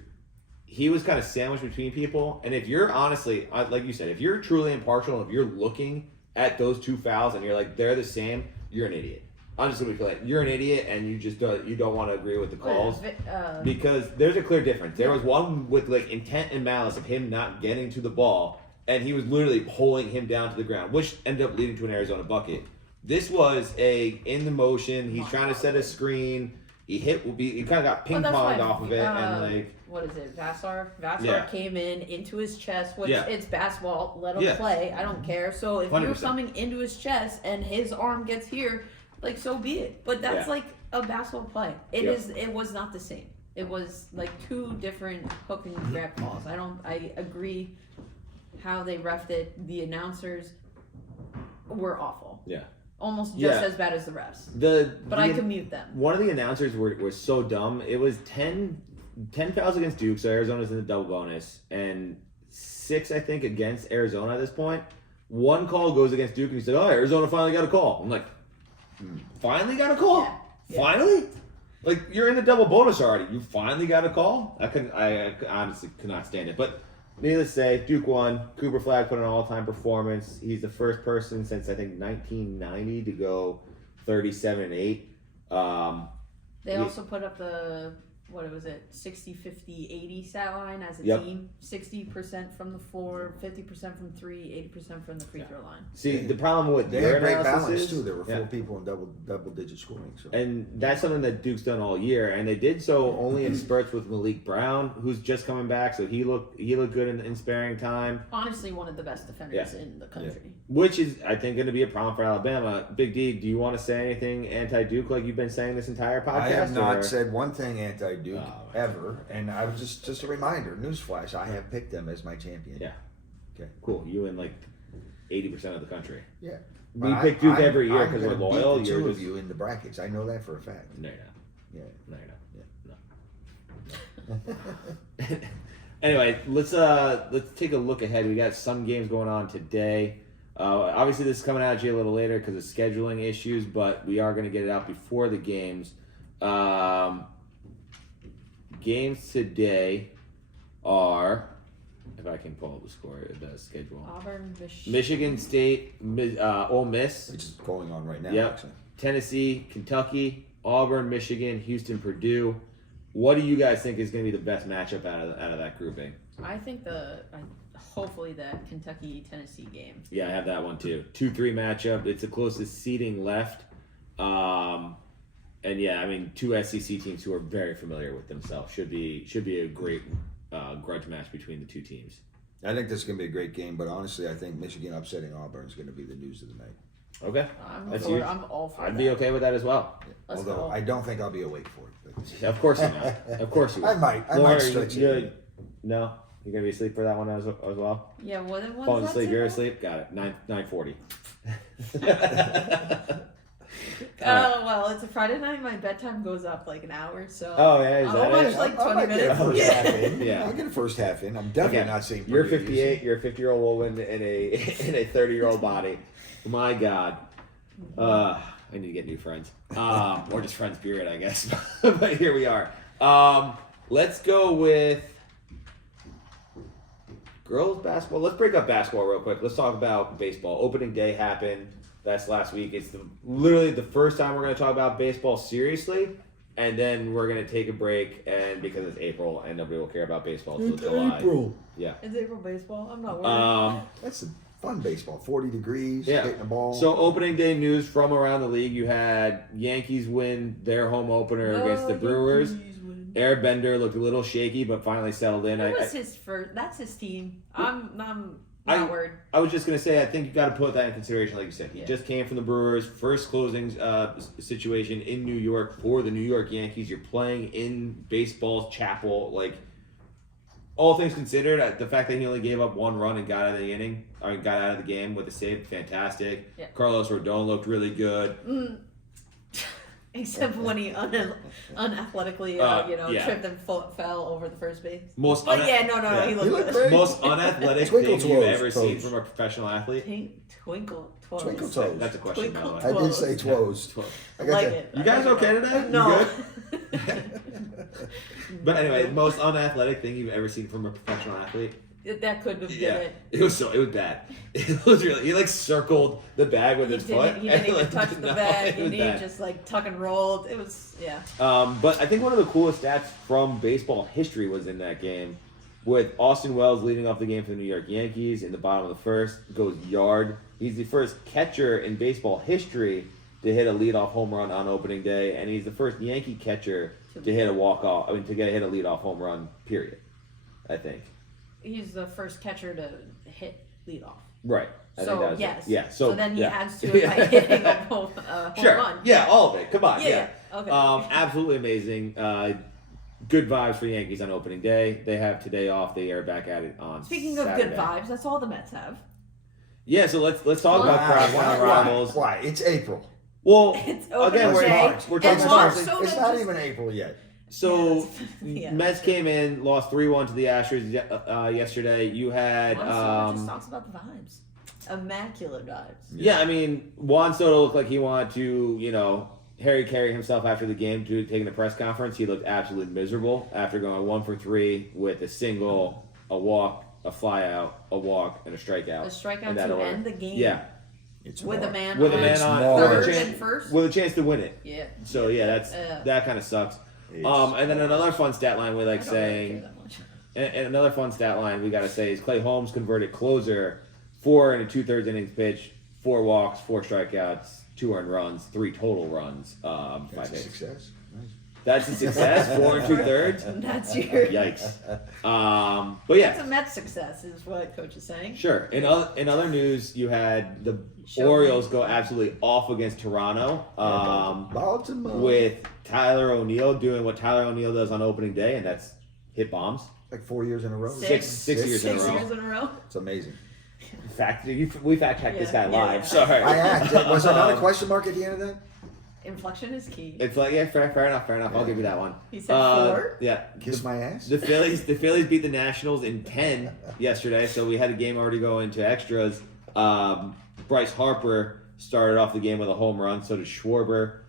He was kind of sandwiched between people, and if you're honestly, like you said, if you're truly impartial, if you're looking at those two fouls and you're like they're the same, you're an idiot. I'm just gonna be like you're an idiot, and you just don't want to agree with the calls because there's a clear difference. There was one with like intent and malice of him not getting to the ball, and he was literally pulling him down to the ground, which ended up leading to an Arizona bucket. This was in the motion. He's trying to set a screen. He kind of got ping ponged off of it, and like. What is it? Vassar came into his chest, which it's basketball. Let him play. I don't care. So if 100%. You're coming into his chest and his arm gets here, like so be it. But that's like a basketball play. It was not the same. It was like two different hook and grab calls. I agree how they reffed it. The announcers were awful. Yeah. Almost just as bad as the refs. But I can mute them. One of the announcers were so dumb. It was 10 fouls against Duke, so Arizona's in the double bonus, and 6, I think, against Arizona at this point. One call goes against Duke, and he said, "Oh, Arizona finally got a call." I'm like, "Finally got a call? Yeah. Finally? Like you're in the double bonus already. You finally got a call?" I honestly could not stand it. But needless to say, Duke won. Cooper Flag put an all-time performance. He's the first person since I think 1990 to go 37-8. They also put up the. What was it? 60, 50, 80 stat line as a team. 60% from the floor, 50% from 3, 80% from the free throw line. See, the problem with they their had great analysis balance is, too. There were 4 people in double digit scoring. So. And that's something that Duke's done all year, and they did so only in spurts with Malik Brown, who's just coming back. So he looked good in sparing time. Honestly, one of the best defenders in the country. Which is, I think, going to be a problem for Alabama. Big D, do you want to say anything anti-Duke like you've been saying this entire podcast? I have not said one thing anti-Duke ever, and I was just a reminder. Newsflash: I have picked them as my champion. Yeah. Okay. Cool. You and like 80% of the country. Yeah. We pick Duke every year because we're loyal. Beat the two of you in the brackets. I know that for a fact. No, you're not. Yeah. No, you're not. No. Anyway, let's take a look ahead. We got some games going on today. Obviously, this is coming out at you a little later because of scheduling issues, but we are going to get it out before the games. Games today are, if I can pull up the schedule. Auburn, Michigan State, Ole Miss. Which is going on right now. Yep. Actually. Tennessee, Kentucky, Auburn, Michigan, Houston, Purdue. What do you guys think is going to be the best matchup out of that grouping? I think hopefully the Kentucky-Tennessee game. Yeah, I have that one too. 2-3 matchup. It's the closest seeding left. And yeah, I mean, 2 SEC teams who are very familiar with themselves should be a great grudge match between the two teams. I think this is going to be a great game, but honestly, I think Michigan upsetting Auburn is going to be the news of the night. Okay, that's huge. I'm all for I'd be okay with that as well. Yeah. Although I don't think I'll be awake for it. But... Of course you're not. Of course you will. I might stretch it. No, you're gonna be asleep for that one as well. Yeah, falling asleep. You're asleep. Got it. 9:40. Oh well, it's a Friday night. My bedtime goes up like an hour, so oh yeah, is I'll watch like 20 minutes. Yeah, I'll get a first half in. I'm definitely not seeing. You're 58. You're a 50-year-old woman in a 30-year-old body. My God. I need to get new friends. Or just friends, period, I guess. But here we are. Let's go with girls basketball. Let's break up basketball real quick. Let's talk about baseball. Opening day happened. That's last week. It's literally the first time we're going to talk about baseball seriously. And then we're going to take a break, and because it's April and nobody will care about baseball until July. April. Yeah. It's April baseball. I'm not worried. That's a fun baseball. 40 degrees, Yeah. hitting the ball. So opening day news from around the league. You had Yankees win their home opener against the Brewers. Airbender looked a little shaky, but finally settled in. That was his first. That's his team. I'm not worried. I was just gonna say, I think you got to put that in consideration, like you said. He Yeah. just came from the Brewers, first closing situation in New York for the New York Yankees. You're playing in baseball's chapel. Like, all things considered, the fact that he only gave up one run and got out of the inning, or got out of the game with a save, fantastic. Yeah. Carlos Rodon looked really good. Except when he unathletically, yeah. tripped and fell over the first base. Most But yeah, he He looked looked good. great. most unathletic Twinkle thing you've toes, ever seen toes. from a professional athlete. Twinkle toes. Twinkle toes. That's a question, by the way. I did say twos. I got Like that. it. You guys okay today? No. You good? But anyway, the most unathletic thing you've ever seen from a professional athlete. That could have been Yeah, it. it was bad. It was really. He like circled the bag with his foot. He didn't even like, touch the no, bag, it was and he bad. just like tuck and rolled. It was But I think one of the coolest stats from baseball history was in that game, with Austin Wells leading off the game for the New York Yankees in the bottom of the first, goes yard. He's the first catcher in baseball history to hit a leadoff home run on opening day, and he's the first Yankee catcher to hit a walk-off. I mean, to hit a leadoff home run. Period. I think. He's the first catcher to hit leadoff. Right. I think that So was yes. it. Yeah. So then he yeah. adds to it by hitting a home Sure. run. Yeah, all of it. Come on. Yeah. Okay. Absolutely amazing. Good vibes for Yankees on opening day. They have today off. They are back at it on Speaking of Saturday. good vibes, that's all the Mets have. Yeah, so let's talk about crosstown rivals. Why? It's April. Well, It's again, opening we're, day. we're And talking March, about so It's then not just- even April yet. so Yeah. Mets came in, lost 3-1 to the Astros yesterday. You had Juan Soto just talks about the vibes. Immaculate vibes. yeah, I mean, Juan Soto looked like he wanted to, Harry carry himself after the game to taking a press conference. He looked absolutely miserable after going 1 for 3 with a single, a walk, a fly out, a walk, and a strikeout. A strikeout in that to order. end the game. Yeah, It's With a March. man with a on man on March. with a third chance, and first. with a chance to win it. Yeah. So yeah, that kind of sucks. It's And then another March. fun stat line we like I don't really saying, care that much. and another fun stat line we got to say is Clay Holmes converted closer 4 and 2/3 innings pitch, 4 walks, 4 strikeouts, 2 earned runs, 3 total runs, 5 That's a hits. success. Nice. That's a success. 4 and 2/3. That's your. Yikes. But yeah, That's a Mets success, is what Coach is saying. sure. In other news, you had the Show Orioles me. go absolutely off against Toronto. Baltimore. With Tyler O'Neill doing what Tyler O'Neill does on opening day, and that's hit bombs. like 4 years in a row. Six years in a 6 row. years in a row. It's amazing. We fact checked this Yeah, guy yeah, live. yeah. Sorry. I asked. Was there not a question mark at the end of that? Inflection is key. It's like fair enough. I'll give you that one. He said 4. Yeah. Kiss my ass. The Phillies beat the Nationals in 10 yesterday, so we had a game already go into extras. Bryce Harper started off the game with a home run. So did Schwarber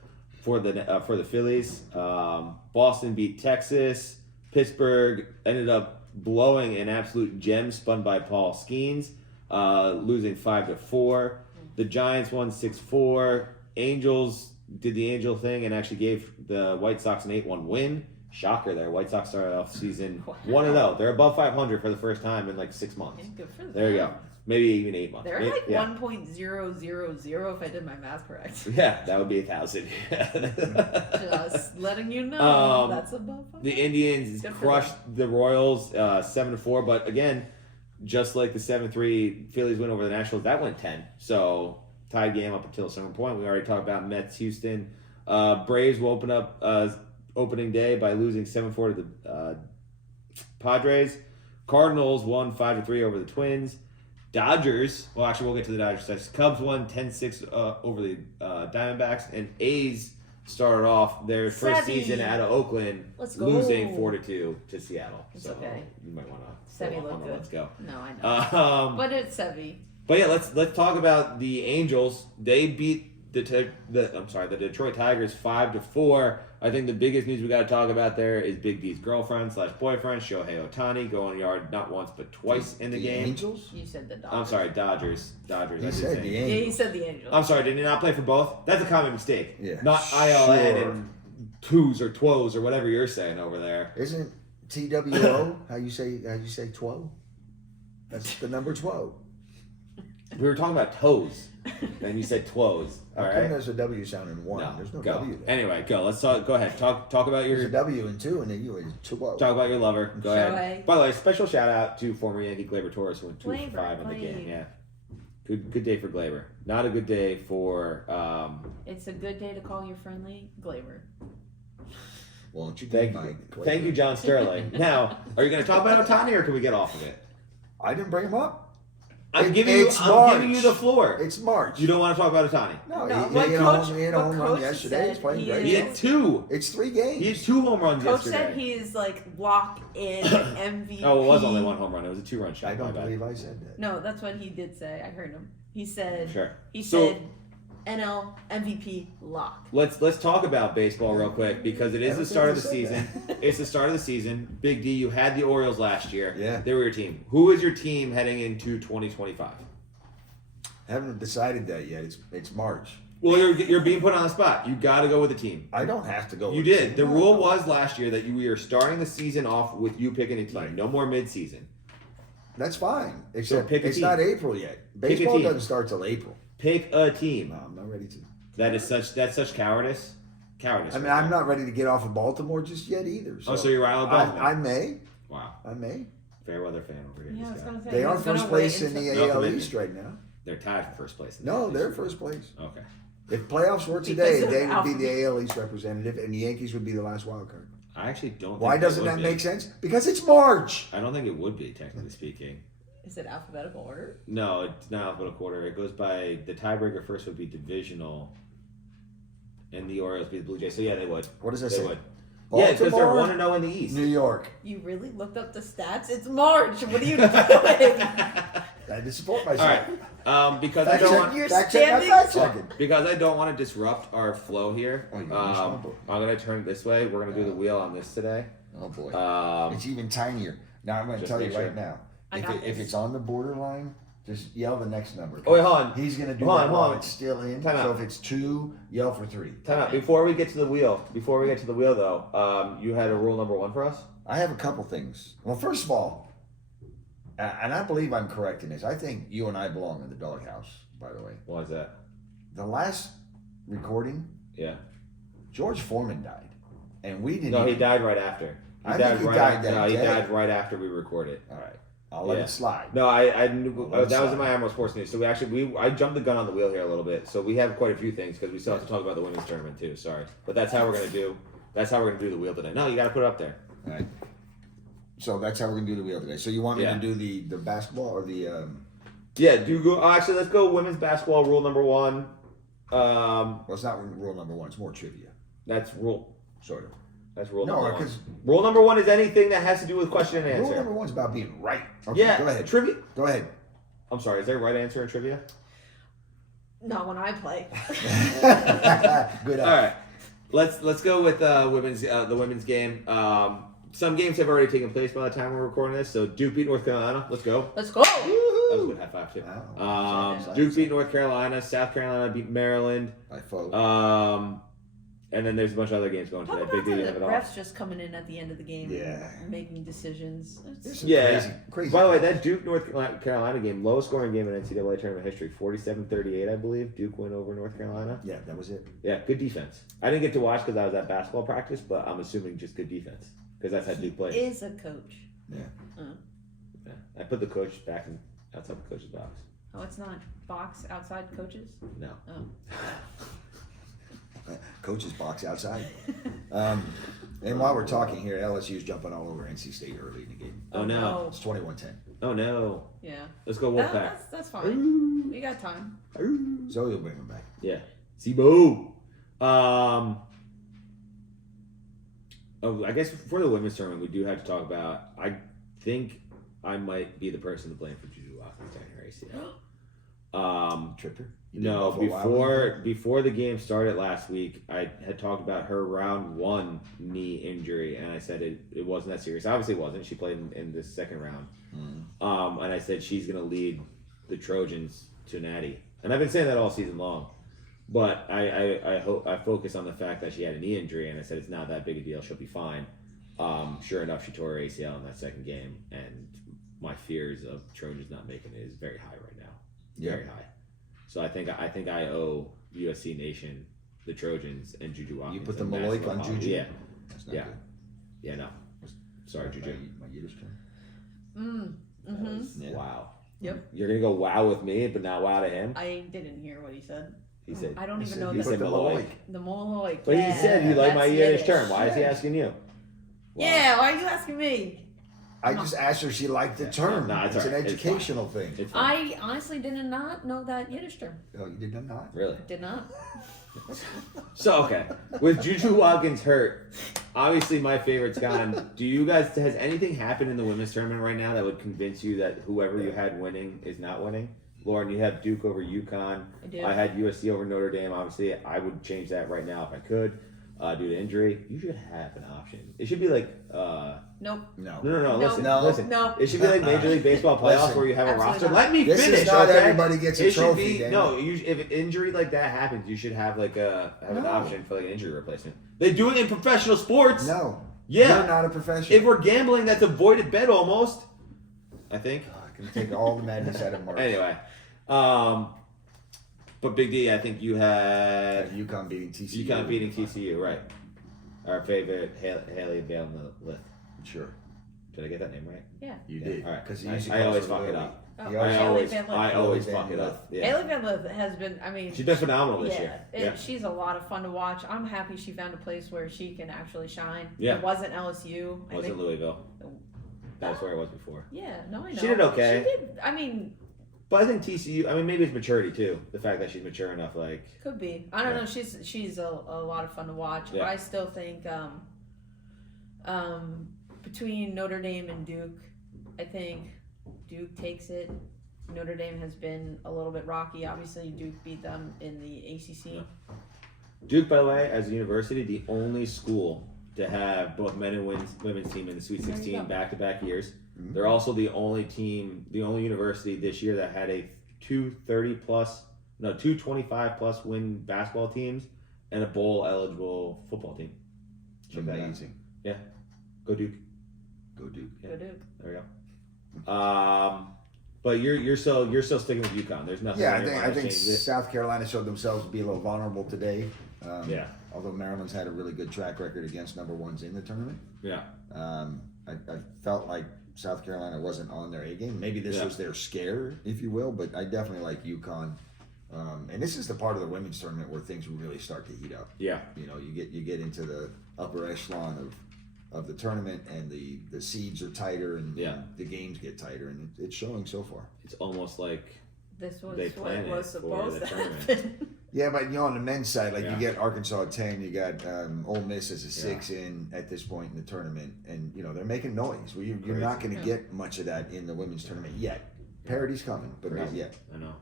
for the Phillies. Boston beat Texas. Pittsburgh ended up blowing an absolute gem spun by Paul Skeens, losing 5-4. The Giants won 6-4. Angels did the Angel thing and actually gave the White Sox an 8-1 win. Shocker there. White Sox started off season 1-0. They're above 500 for the first time in like 6 months. Yeah, good for them. There you go. Maybe even 8 months. They're Maybe- like yeah. 1.000 if I did my math correct. Yeah, that would be 1,000. Just letting you know. That's above 500. The Indians Good for crushed the Royals 7-4, but again, just like the 7-3 Phillies win over the Nationals, that went 10. So tied game up until a certain point. We already talked about Mets, Houston. Braves will open up opening day by losing 7-4 to the Padres. Cardinals won 5-3 over the Twins. Dodgers, well, actually, we'll get to the Dodgers. Cubs won 10-6 over the Diamondbacks, and A's started off their first Sevy. season out of Oakland, Let's go. losing 4-2 to Seattle. It's so okay. you might want to Sevy looked good. Let's go. No, I know. But But it's Sevy. yeah, let's talk about the Angels. They beat the Detroit Tigers 5-4. I think the biggest news we got to talk about there is Big D's girlfriend / boyfriend Shohei Ohtani going yard not once but twice in the game. Angels? You said the Dodgers. I'm sorry, Dodgers. He said the Angels. Yeah, he said the Angels. I'm sorry, did he not play for both? That's a common mistake. Yeah. Not ILN and twos or twos or whatever you're saying over there. Isn't TWO how you say 12? That's the number 12. We were talking about toes, and you said twos. All How come right. there's a W sound in one? No, There's no go. W there. Anyway, go. Let's talk. Go ahead. Talk about There's your a W in two, and then you is 12. talk about your lover. Go ahead. Shohei. By the way, special shout out to former Yankee Gleyber Torres who went 2 for Gleyber, 5 in the game. Gleyber. Yeah. Good day for Gleyber. Not a good day for. It's a good day to call your friendly Glaber. Won't you Thank you, John Sterling. Now, are you going to talk about Ohtani or can we get off of it? I didn't bring him up. I'm giving It's you the floor. It's March. You don't want to talk about Ohtani. No, No, he what hit coach- he hit a what home run coach yesterday. said He's playing he great. He had 2. It's 3 games. He had 2 home runs Coach yesterday. said he is like lock in MVP. Oh, it was only 1 home run. It was a 2-run shot. I don't My bad. believe I said that. No, that's what he did say. I heard him. He said. Sure. He So- said NL MVP lock. Let's talk about baseball real quick because it is the start of the Everything season. I said It's the start of the season. Big D, you had the Orioles last year. Yeah. They were your team. Who is your team heading into 2025? Haven't decided that yet. It's March. Well, you're being put on the spot. You got to go with the team. I don't have to go. You with did. The team. rule was last year that you were starting the season off with you picking a team. Right. No more mid-season. That's fine. Except pick a it's team. not April yet. Pick a Baseball team. doesn't start till April. Pick a team. No, I'm not ready to. That's such cowardice. Cowardice. I mean, right I'm there. not ready to get off of Baltimore just yet either. Oh, so you're Riley Baltimore. I may. Wow. I may. Fair weather fan over here. Yeah, I this was guy. gonna say. They are he's gonna first place wait in the until- No AL commitment. East right now. They're tied for first place. No, they're first place. Okay. If playoffs were Because today, of they would be Alfred. the AL East representative, and the Yankees would be the last wild card. I actually don't. Why think they doesn't would that be. make sense? Because it's March. I don't think it would be, technically speaking. Is it alphabetical order? No, it's not alphabetical order. It goes by the tiebreaker. First would be divisional, and the Orioles beat the Blue Jays. So yeah, they would. What does that They say? would. Yeah, because they're Baltimore, 1-0 in the East. New York. You really looked up the stats? It's March. What are you doing? I had to support All myself. right. Because I Fact don't check- want You're fact check my standing- fact checking. because I don't want to disrupt our flow here. Oh, you I'm gonna turn it this way. We're gonna do the wheel on this today. Oh boy. Um, It's even tinier. Now I'm going to Just tell you make right sure. now. I If, got if this. it's on the borderline, just yell the next number. Oh, wait, hold on. He's going to do Hold on, that hold while on. it's still in. Time So out. if it's 2, yell for 3. time out. Before we get to the wheel, though, you had a rule number 1 for us. I have a couple things. Well, first of all, and I believe I'm correct in this. I think you and I belong in the doghouse. By the way, Why is that? the last recording, Yeah. George Foreman died, and we didn't. No, he even- died right after. I think he died that No, he day. died right after we recorded. All right, I'll let Yeah. it slide. No, I knew Well, that was sorry. in my Admiral Sports News. So I jumped the gun on the wheel here a little bit. So we have quite a few things because we still have to talk about the women's tournament too. Sorry, but that's how we're gonna do. That's how we're gonna do the wheel today. No, you got to put it up there. All right. So that's how we're gonna do the wheel today. So you want me Yeah. to do the basketball or the? Yeah, actually, let's go women's basketball rule number 1. Well, it's not rule number 1. It's more trivia, That's rule. sort of. That's rule No, number 1. because Rule number 1 is anything that has to do with question and rule answer. number 1 is about being right. Okay, Yeah, go ahead. trivia. Go ahead. I'm sorry. Is there a right answer in trivia? Not when I play. Good. All right, let's go with the women's game. Some games have already taken place by the time we're recording this. So Duke beat North Carolina. Let's go. Let's go. That was a good high five too. Wow. Duke beat North Carolina. South Carolina beat Maryland. By foe. And then there's a bunch of other games going Talk today. about Big D the have it all. refs just coming in at the end of the game Yeah. and making decisions. There's some Yeah. crazy. By the way, that Duke North Carolina game, lowest scoring game in NCAA tournament history, 47-38, I believe. Duke win over North Carolina. Yeah, that was it. Yeah, good defense. I didn't get to watch because I was at basketball practice, but I'm assuming just good defense because that's how Duke plays. Is a coach. Yeah. I put the coach back outside the coach's box. Oh, it's not box outside coaches? No. Oh. Coach's box outside. And while we're talking here, LSU's jumping all over NC State early in the game. Oh no. It's 21-10. Oh no. Yeah. Let's go Wolfpack. That's fine. We got time. So you'll bring them back. Yeah. Sibo. I guess for the women's tournament, we do have to talk about. I think I might be the person to blame for Juju Watkins tearing her ACL. Tripper? No, Buffalo before the game started last week, I had talked about her round 1 knee injury, and I said it wasn't that serious. Obviously, it wasn't. She played in the second round, and I said she's going to lead the Trojans to Natty, and I've been saying that all season long. But I focus on the fact that she had a knee injury, and I said it's not that big a deal. She'll be fine. Sure enough, she tore her ACL in that second game, and my fears of Trojans not making it is very high right now. Very high. So I think I owe USC Nation, the Trojans, and Juju Watkins. You put the Maloik on Juju? Yeah. That's not Yeah. good. Yeah, no. Sorry, Juju. My Yiddish term. Mm-hmm. Wow. Yep. You're going to go wow with me, but not wow to him? I didn't hear what he said. He said. I don't even know he the said Maloik. The Moloik. But he said you like my that's Yiddish term. Why is he asking you? Wow. Yeah, why are you asking me? I just asked her if she liked the term. No, it's all an right. educational thing. It's fine. I honestly did not know that Yiddish term. Oh, you did not? Really? Did not. So, okay. With Juju Watkins hurt, obviously my favorite's gone. Do you guys, has anything happened in the women's tournament right now that would convince you that whoever you had winning is not winning? Lauren, you have Duke over UConn. I do. I had USC over Notre Dame. Obviously, I would change that right now if I could. Due to injury, you should have an option. It should be like Nope. No. no. Listen, No. listen. No. It should be like Major League Baseball playoffs Listen, where you have a absolutely roster. not. Let me This finish. is not okay? everybody gets a It should trophy, be Daniel. if an injury like that happens, you should have like an No. option for like an injury replacement. They do it in professional sports. No. Yeah. You're not a professional. If we're gambling, that's a voided bet almost. I think. I can take all the madness out of Mark. Anyway, but Big D, I think you had UConn beating TCU. UConn beating TCU, right? Our favorite Haley Bale Lith. Sure. Did I get that name right? Yeah. You Yeah, did. all right. Because I always fuck it up. Oh, He I always- Haley Van Lith. I always Haley fuck Van it Lith. up. Yeah. Haley Van Lith has been, I mean, She's been phenomenal this year. Yeah. She's a lot of fun to watch. I'm happy she found a place where she can actually shine. Yeah. It wasn't LSU. I Wasn't think, Louisville. That's where it was before. yeah, no, I know. She did okay. She did, I mean, But I think TCU, I mean, maybe it's maturity too. The fact that she's mature enough, like. could be. I don't Yeah. know. She's a lot of fun to watch. Yeah. But I still think between Notre Dame and Duke, I think Duke takes it. Notre Dame has been a little bit rocky. Obviously, Duke beat them in the ACC. Yeah. Duke, by the way, as a university, the only school to have both men and women's team in the Sweet There you 16 go. back-to-back years. Mhm. They're also the only university this year that had a 225-plus win basketball teams and a bowl-eligible football team. Check that out. Amazing. Go Duke. Go Duke. Yeah. Go Duke. There we go. But you're still sticking with UConn. There's nothing. Yeah, on your I mind think that changes it. South Carolina showed themselves to be a little vulnerable today. Yeah. Although Maryland's had a really good track record against number ones in the tournament. Yeah. I felt like South Carolina wasn't on their A game. Maybe this Yeah. was their scare, if you will, but I definitely like UConn. And this is the part of the women's tournament where things really start to heat up. Yeah. You know, you get into the upper echelon of the tournament, and the seeds are tighter, and the games get tighter, and it's showing so far. It's almost like This was They what planned was it for supposed the to tournament. happen. Yeah, but on the men's side, like Yeah. you get Arkansas at 10, you got Ole Miss as a 6 in at this point in the tournament, and they're making noise. Well, you're not going to Yeah. get much of that in the women's tournament yet. Parity's coming, but not Crazy. yet. I know.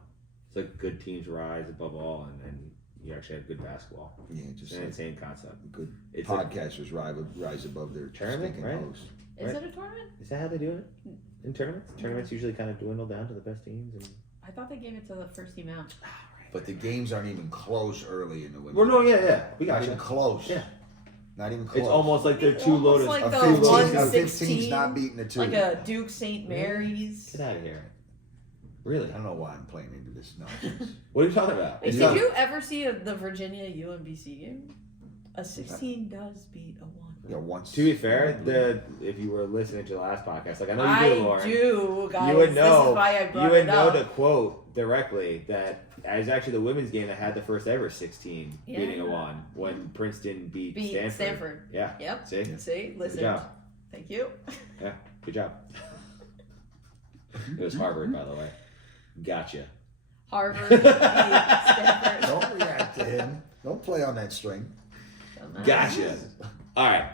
It's like good teams rise above all, and you actually have good basketball. Yeah, It's just an like insane concept. good It's podcasters rise above their Tournament, stinking right? hosts. Is Right. it a tournament? Is that how they do it in tournaments? Tournaments usually kind of dwindle down to the best teams. And I thought they gave it to the first team out. But the games aren't even close early in the women's. well, no, yeah, we not got even you. close. Yeah. Not even close. It's almost like they're too Almost loaded. like a the 15, a 116, 15's not beating a 2. Like a Duke St. Mary's. Get out of here. Really? I don't know why I'm playing into this nonsense. What are you talking about? Wait, It's did not- you ever see the Virginia UMBC game? A 16 does beat a 1. Once. To be fair, if you were listening to the last podcast, like I know you I did, Lauren, do, guys. you would know. This is why I brought You would it know up. to quote directly that it was actually the women's game that had the first ever 16 beating a 1 when Princeton beat Stanford. Yeah. Yep. See? See? Listen. Good job. Thank you. Yeah. Good job. It was Harvard, by the way. Gotcha. Harvard beat Stanford. Don't react to him. Don't play on that string. Gotcha. All right.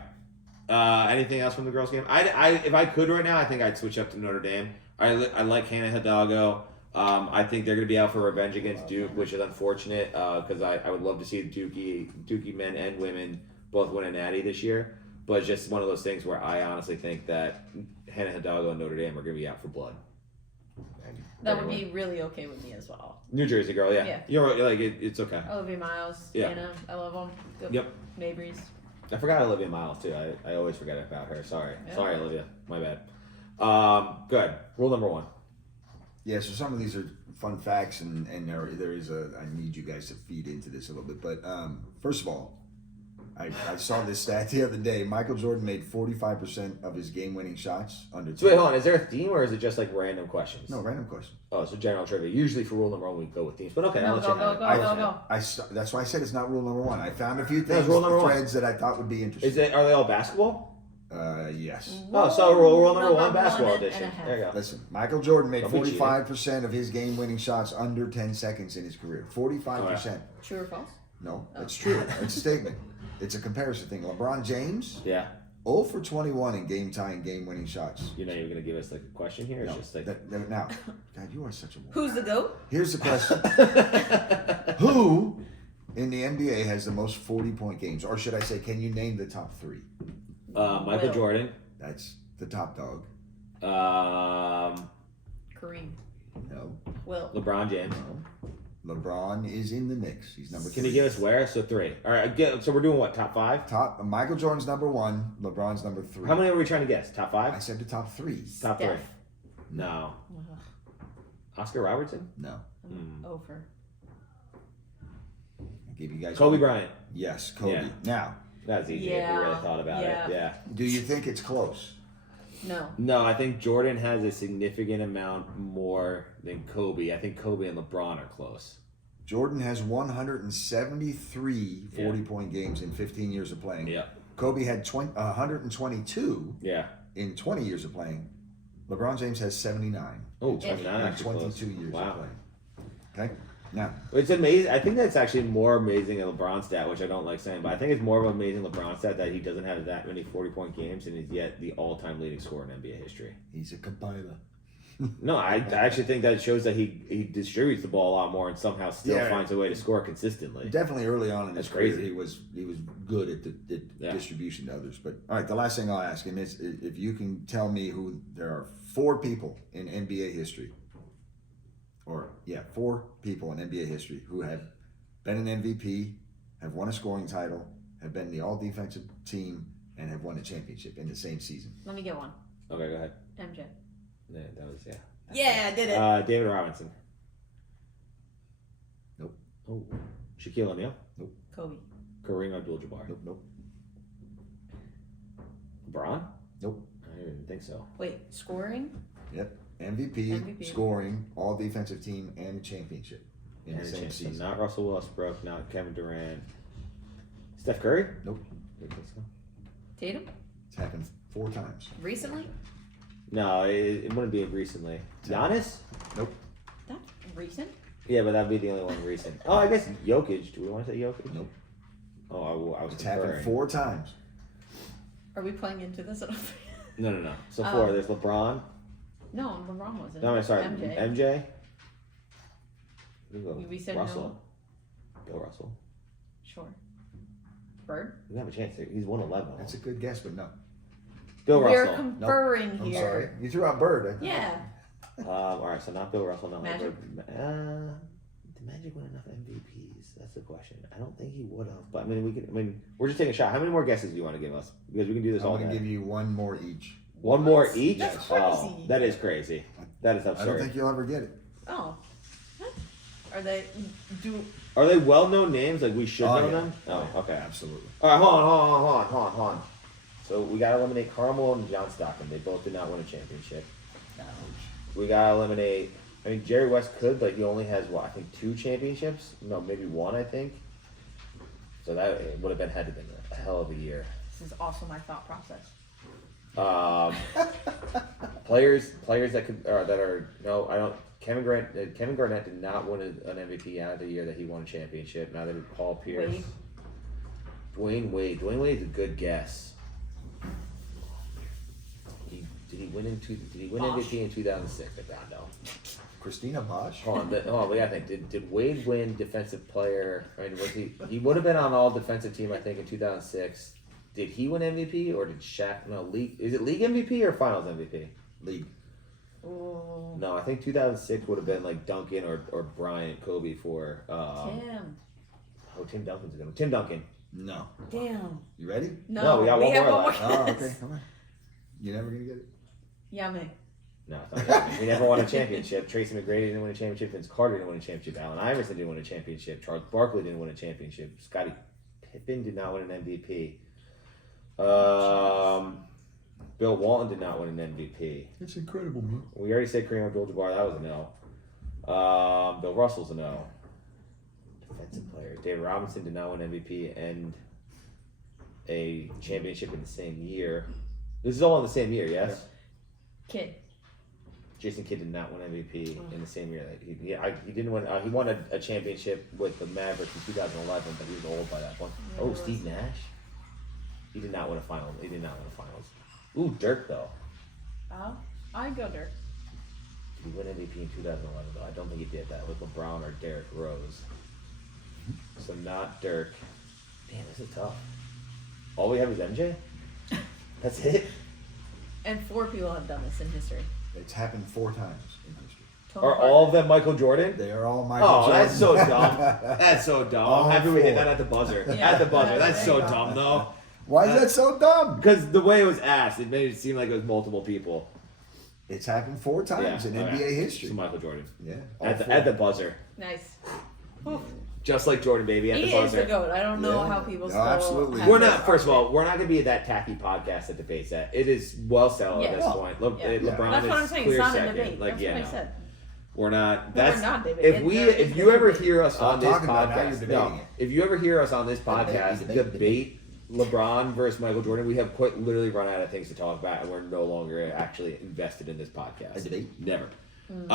Anything else from the girls' game? I if I could right now, I think I'd switch up to Notre Dame. I like Hannah Hidalgo. I think they're going to be out for revenge against Duke, which is unfortunate because I would love to see Dookie men and women both win a natty this year. But it's just one of those things where I honestly think that Hannah Hidalgo and Notre Dame are going to be out for blood. That would be really okay with me as well. New Jersey girl, yeah. Yeah. You're like it's okay. Olivia Miles, Yeah. Anna, I love them. Good. Yep. Mabry's. I forgot Olivia Miles too. I always forget about her. Sorry, Yeah. sorry Olivia. My bad. Good. Rule number 1. Yeah, so some of these are fun facts, and there is I need you guys to feed into this a little bit. But first of all, I saw this stat the other day. Michael Jordan made 45% of his game-winning shots under 10. So wait, hold on. Is there a theme or is it just like random questions? No, random question. Oh, so general trivia. Usually for rule number 1 we go with themes, but okay. No, I'll let go, you have go, it. go. That's why I said it's not rule number 1. I found a few No, it's things, rule number one. threads that I thought would be interesting. Are they all basketball? Yes. Oh, so rule number Number 1 basketball one and edition. a half. There you go. Listen, Michael Jordan made Don't be cheating. 45% of his game-winning shots under 10 seconds in his career. 45%. True or false? No, Oh. it's true. It's a statement. It's a comparison thing. LeBron James, Yeah. 0 for 21 in game-tying, game-winning shots. You're not even gonna give us like a question here. It's No, just like now, God, you are such a woman. Who's the GOAT? Here's the question: Who in the NBA has the most 40-point games, or should I say, can you name the top 3? Michael Will. Jordan. That's the top dog. Kareem. No, Will. LeBron James. no. LeBron is in the mix. He's number 3. Can you give us where? So 3. All right. So we're doing what? Top 5? Top? Michael Jordan's number 1. LeBron's number 3. How many are we trying to guess? Top 5? I said the top 3. Top 3. Steph. No. Ugh, Oscar Robertson. No. I'm over. I'll give you guys. Kobe Bryant. Yes, Kobe. Yeah. Now, That's easy if you really Yeah, thought about yeah. it. Yeah. do you think it's close? No. No, I think Jordan has a significant amount more than Kobe. I think Kobe and LeBron are close. Jordan has 173 40-point games in 15 years of playing. Yeah. Kobe had 122 Yeah. in 20 years of playing. LeBron James has 79 Oh, in 29 in actually 22 close. years Wow. of playing. Okay? Now, It's amazing. I think that's actually more amazing than LeBron stat, which I don't like saying, but I think it's more of an amazing LeBron stat that he doesn't have that many 40-point games and is yet the all-time leading scorer in NBA history. he's a compiler. No, I actually think that shows that he distributes the ball a lot more and somehow still Yeah. finds a way to score consistently. Definitely early on in his That's career, crazy. he was good at the Yeah. distribution to others. But all right, the last thing I'll ask him is if you can tell me who there are 4 people in NBA history, 4 people in NBA history who have been an MVP, have won a scoring title, have been the all-defensive team, and have won a championship in the same season. Let me get one. Okay, go ahead. MJ. Yeah, that was Yeah, I did it. David Robinson. Nope. Oh, Shaquille O'Neal. Kobe. Kareem Abdul-Jabbar. Nope. LeBron. Nope. I didn't even think so. Wait, scoring? Yep. MVP, scoring, all-defensive team, and a championship in the And same Jameson. season. Not Russell Westbrook. Not Kevin Durant. Steph Curry. Nope. Didn't think so. Tatum? It's happened 4 times. Recently? No, it wouldn't be recently. Giannis? Nope. That's recent? Yeah, but that'd be the only one recent. Oh, I guess Jokic. Do we want to say Jokic? Nope. Oh, I was It's conferring. happened 4 times. Are we playing into this at all? No. So 4. There's LeBron. No, LeBron wasn't. No, I'm sorry. MJ. MJ. We'll go We said Russell. Bill Russell. Sure. Bird? We have a chance. He's 111. That's a good guess, but no. Bill We're Russell. conferring I'm here. sorry. You threw out Bird. Yeah. All right, so not Bill Russell. No. Magic? Did Magic win enough MVPs? That's the question. I don't think he would have. But I mean, we're just taking a shot. How many more guesses do you want to give us? Because we can do this I'm all going to day. give you 1 more each. One more each? That's Oh, crazy. that is crazy. That is I don't absurd. think you'll ever get it. Oh. What? Are they Are they well-known names? Like we should know yeah. them? Oh, okay. Absolutely. All right, hold on. So we gotta eliminate Carmel and John Stockton. They both did not win a championship. We gotta eliminate. I mean, Jerry West could, but he only has what? I think 2 championships. No, maybe 1. I think. So that it would have been had to been a hell of a year. This is also my thought process. Players that could that are no. I don't. Kevin Garnett did not win an MVP out of the year that he won a championship. Neither did Paul Pierce. Wade. Dwayne Wade. Dwayne Wade's a good guess. Did he win Bosh. MVP in 2006? I don't know. Christina Bosch. Hold on. We gotta think. Did Wade win defensive player? I mean, was he? He would have been on all defensive team, I think, in 2006. Did he win MVP or did Shaq? No, league. Is it league MVP or finals MVP? League. Ooh. No, I think 2006 would have been like Duncan or Bryant, Kobe for. Tim. Oh, Tim Duncan's a good one. Tim Duncan. No. Damn. You ready? No, we got one have more one more. left. Oh, guess. okay. Come on. You're never gonna get it. Yeah, me. No, it's not that. We never won a championship. Tracy McGrady didn't win a championship. Vince Carter didn't win a championship. Allen Iverson didn't win a championship. Charles Barkley didn't win a championship. Scottie Pippen did not win an MVP. Bill Walton did not win an MVP. It's incredible, man. We already said Kareem Abdul-Jabbar. That was a no. Bill Russell's a no. Defensive player. David Robinson did not win MVP and a championship in the same year. This is all in the same year, yes? Kid. Jason Kidd did not win MVP in the same year. He didn't win. He won a championship with the Mavericks in 2011, but he was old by that point. Yeah, Oh, Steve Nash. He did not win a final. He did not win a finals. Ooh, Dirk though. Oh, I go Dirk. Did he win MVP in 2011 though? I don't think he did. That with LeBron or Derrick Rose. So not Dirk. Damn, this is tough. All we have is MJ. That's it. And 4 people have done this in history. It's happened 4 times in history. Tony Are Parker. all of them Michael Jordan? They are all Michael Oh, Jordan. that's so dumb. That's so dumb. All I'm happy we hit 4. that at the buzzer. Yeah. At the buzzer. Yeah, That's there so you go. dumb, though. Why is that so dumb? Because the way it was asked, it made it seem like it was multiple people. It's happened 4 times in okay. NBA history. So Michael Jordan. Yeah. At the buzzer. Nice. Just like Jordan, baby, at He the is the buzzer. GOAT. I don't know Yeah. how people No, still absolutely. have We're this not, first of all, argument. we're not going to be that tacky podcast that debates that. It is well settled at Yeah. this No. point. Yeah. LeBron That's is what I'm saying. clear It's not second. a debate. Like, That's yeah, what I no. said. We're not. No, That's we're not debating. if you ever hear us on I'm this talking about now you're podcast, debating it. if you ever hear us on this podcast Debate. debate LeBron versus Michael Jordan, we have quite literally run out of things to talk about, and we're no longer actually invested in this podcast. A debate? Never. Mm.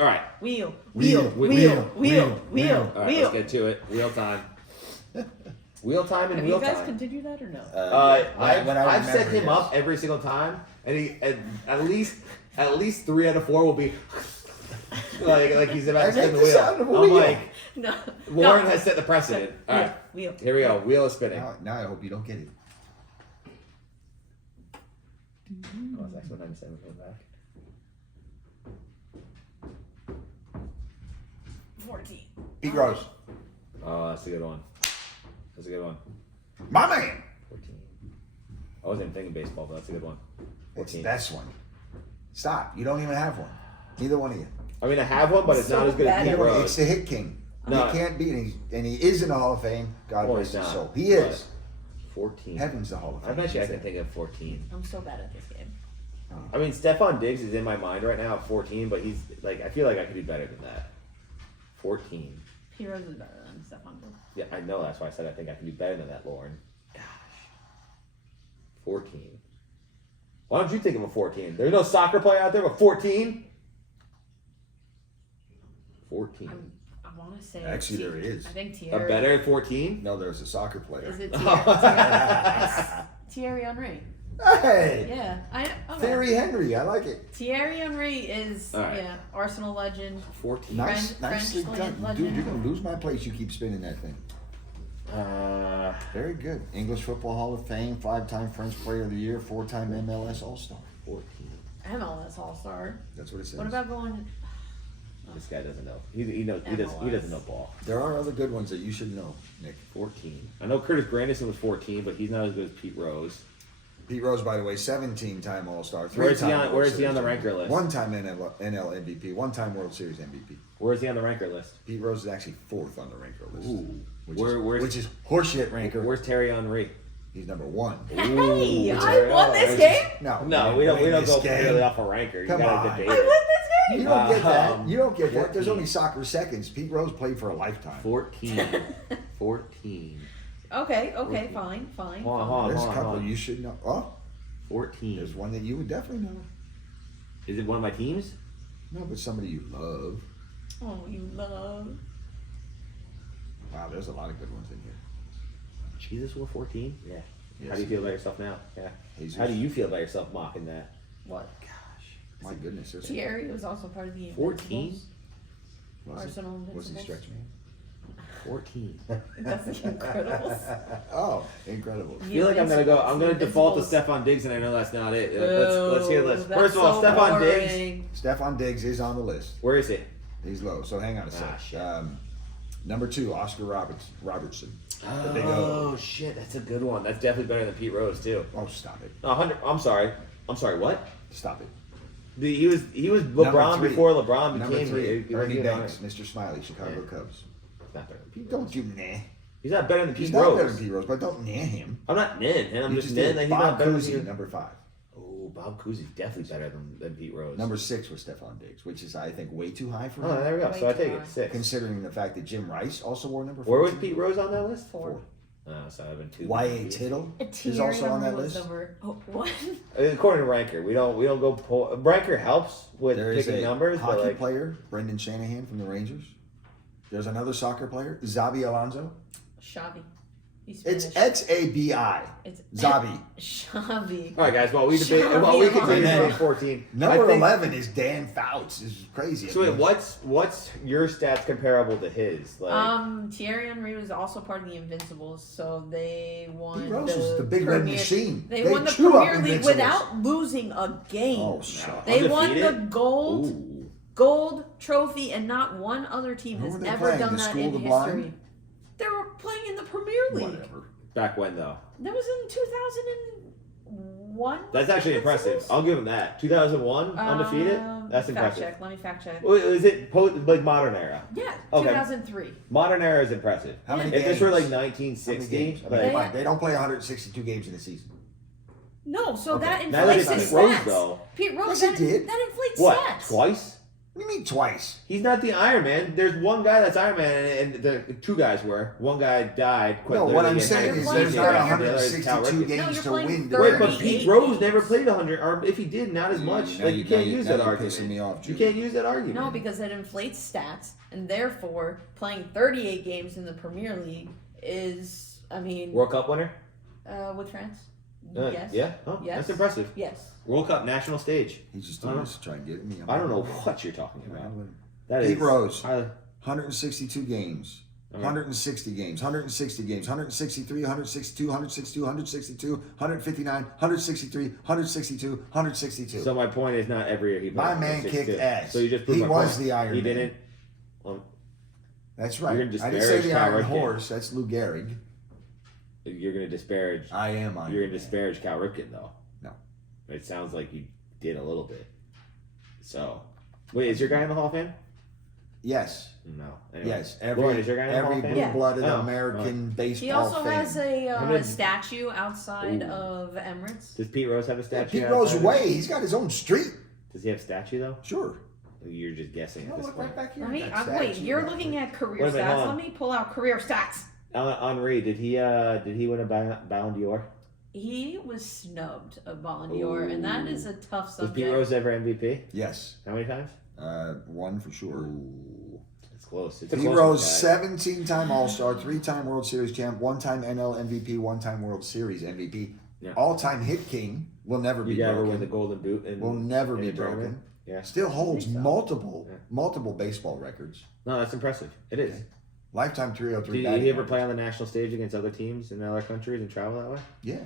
All right. Wheel. Wheel. All right, let's get to it. Wheel time. Wheel time and Have wheel you guys time. continued that or no? I've set remember, him yes. up every single time, and he at least 3 out of 4 will be like he's about to I spin the make the sound of a wheel. I'm wheel. like, No. Lauren No. has set the precedent. All right, Wheel. here we go. Wheel is spinning. Now I hope you don't get it. Oh, it's actually 97 coming back. 14. Pete Rose. Oh, that's a good one. That's a good one. My man. 14. I wasn't even thinking baseball, but that's a good one. It's 14. this one. Stop. You don't even have one. Neither one of you. I mean, I have one, but it's So not as good as bad Pete at It's Rose. the hit king. No. You can't beat him. And he is in the Hall of Fame. God Well, bless he's his not. soul. He is. 14. Heaven's the Hall of I Fame. bet you I can think of 14. I'm so bad at this game. I mean, Stephon Diggs is in my mind right now at 14, but he's like, I feel like I could do better than that. 14. Heroes is better than Stephon Diggs. Yeah, I know. That's why I said I think I can do better than that, Lauren. Gosh. 14. Why don't you think of a 14? There's no soccer player out there with 14? 14. I want to say. Actually, there is. I think A Thierry. better at 14? No, there's a soccer player. Is it Thierry? Thierry Henry. Hey! Yeah. Okay. Thierry Henry. I like it. Thierry Henry is All right. Arsenal legend. 14. Nice, French nicely legend. done. Dude, you're going to lose my place. You keep spinning that thing. Very good. English Football Hall of Fame, 5-time French Player of the Year, 4-time MLS All-Star. 14. MLS All Star. That's what it says. What about going? This guy doesn't know. He knows. He doesn't know ball. There are other good ones that you should know, Nick. 14. I know Curtis Granderson was 14, but he's not as good as Pete Rose. Pete Rose, by the way, 17-time All-Star. Where is he 3-time on- World where is he on the Series ranker list? 1-time NL MVP, 1-time World Series MVP. Where is he on the ranker list? Pete Rose is actually 4th on the ranker list. Ooh. Which is horseshit ranker. Where's Terry Henry? He's number 1. Hey, Ooh, I won this game. No, we don't win go this game. really off a ranker. You Come gotta on. debate I it. won this You game. don't get that. You don't get that. There's 14. only soccer seconds. Pete Rose played for a lifetime. 14. 14. Okay. 14. Fine. Hold on. There's a couple you should know. Oh, 14. there's one that you would definitely know. Is it one of my teams? No, but somebody you love. Oh, you love. Wow, there's a lot of good ones in here. Jesus wore 14? Yeah. Yes, How do you feel about yourself now? Yeah. Jesus. How do you feel about yourself mocking that? What? Gosh. My goodness. Thierry was also part of the 14? Arsenal Invincibles. Was he stretch man? 14. That's the Incredibles. Oh, incredible. I feel like I'm gonna default to Invincibles. Stephon Diggs, and I know that's not it. Let's hear this. That's First of all, so Stephon Diggs. boring. Stephon Diggs is on the list. Where is he? He's low. So hang on a sec. shit. Number 2, Oscar Robertson. The big Oh O. shit, that's a good one. That's definitely better than Pete Rose too. Oh, stop it. 100. I'm sorry. What? Stop it. He was Number LeBron 3. before LeBron Number became 3, he Ernie was Banks, Mr. Smiley, Chicago Cubs. He's not better than Pete Rose. Don't you nah. He's not better than He's Pete not Rose. better than Pete Rose, but don't nah him. I'm not nin, and I'm You just did. nin that he's Bob not better Cousy, than number 5. Oh, Bob Cousy's definitely better than Pete Rose. Number 6 was Stephon Diggs, which is, I think, way too high for Oh, him. there we go. Way So I too take high. it 6. Considering the fact that Jim Rice also wore number 4. Where was Pete Rose on that list? 4. Oh, so I've been 2. Y.A. Tittle is also on that list. What? According to Ranker, we don't go pull. Ranker helps with There is picking a numbers, but hockey like player, Brendan Shanahan from the Rangers. There's another soccer player, Zabi Alonso. Xavi. He's It's Spanish. X-A-B-I. It's Zabi. Xavi. all right, guys. Well, we debate. Xavi Well, we can Alonso. debate 14. Number I think- 11 is Dan Fouts. This is crazy. So wait, what's your stats comparable to his? Like, Thierry Henry was also part of the Invincibles, so they won. Pete Rose was the big red Premier- machine. They They won the chew up Premier League Invincibles. without losing a game. Oh, shut They won undefeated? the gold trophy, and not one other team Who has were they ever playing? done The that School in of the history. Blind? They were playing in the Premier League. Whatever. back when though? That was in 2001. That's actually impressive. I'll give him that. 2001 undefeated. That's fact impressive. Check. Let me fact check. Well, is it like modern era? Yeah, Okay. 2003. Modern era is impressive. How many If this were like games? How many 1960, games? I mean, like, come on, they don't play 162 games in a season. No, so Okay. that Now that inflates it's the Pete Rose, stats. though. Pete Rose, Yes, he did. that inflates what? stats. Twice? What do you mean twice? He's not the Iron Man. There's one guy that's Iron Man, and the 2 guys were. One guy died. Quite No, what literally I'm in saying You're is playing there's not 30 The other is Cal 162 Ripken. No, games you're to playing win. 30. Wait, but 38 Pete Rose games. never played 100, or if he did, not as much. Now Like you can't use that now you're argument. pissing me off, You Julie. can't use that argument. No, because it inflates stats, and therefore playing 38 games in the Premier League is, I mean, World Cup winner. with France. Yes. Yes. Yeah. Oh, Yes. that's impressive. Yes. World Cup national stage. He's just doing this to try and get me. I don't know what you're talking about. That Pete is Rose. highly- 162 games. Okay. 160 games, 160 games, 163, 162, 162, 162, 159, 163, 162, 162. So my point is not every year he My played man 162. kicked ass. So you just proved He my was point. the Iron He Man. didn't. That's right. You're gonna I didn't say disparage the Cal Iron Ripken. Horse. That's Lou Gehrig. You're gonna disparage. I am Iron You're gonna Man. disparage Cal Ripken though. No. It sounds like you did a little bit. So, wait, is your guy in the Hall of Fame? Yes. No. Anyway. Yes. Lauren, is your guy in the Hall Every of Fame? Yeah. blue-blooded Oh, American baseball He also fan. has a How many- statue outside Ooh. of Emirates. Does Pete Rose have a Yeah, statue? Pete Rose outside? way. He's got his own street. Does he have a statue though? Sure. You're just guessing No, at this look point. right back here. Let me, That wait, statue you're right looking there. at career Wait a minute, stats. hold on. Let me pull out career stats. Henri, did he win a Ballon d'Or? He was snubbed a Ballon d'Or, and that is a tough Was subject. Pete Rose ever MVP? Yes. How many times? One for sure. Ooh, it's close. It's a Pete close Rose, one, guys. 17-time All-Star, 3-time World Series champ, 1-time NL MVP, 1-time World Series MVP, Yeah. all-time hit king, will never You be ever win the broken. Golden Boot? Will never in be a tournament? broken. Yeah. Still holds I think so. multiple baseball records. No, that's impressive. It is. Lifetime 303. Did batting he ever average. play on the national stage against other teams in other countries and travel that way? Yeah,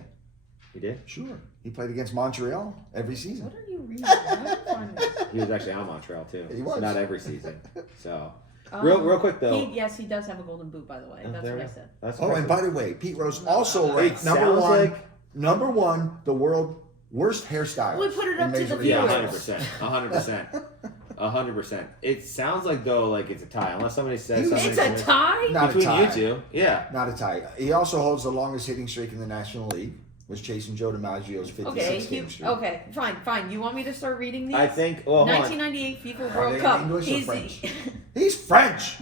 He did. sure. He played against Montreal every season. What are you reading? I don't find this. He was actually on Montreal too. He So was. not every season. So Um, real quick though. Yes, he does have a golden boot, by the way. Oh, That's there what we I go. said. That's Oh, and impressive. by the way, Pete Rose also ranked It number sounds one. like- Number one, the world worst hairstyle. We put it up to the Yeah, viewers. 100%. 100%. 100%. It sounds like though like it's a tie, unless somebody says something It's a tie? Not a between tie. you two. Yeah. Not a tie. He also holds the longest hitting streak in the National League, was chasing Joe DiMaggio's 56 Okay, game streak. okay, fine. You want me to start reading these? I think. Well, hold on. 1998 FIFA Are they World in Cup. English or He's French? the, He's French.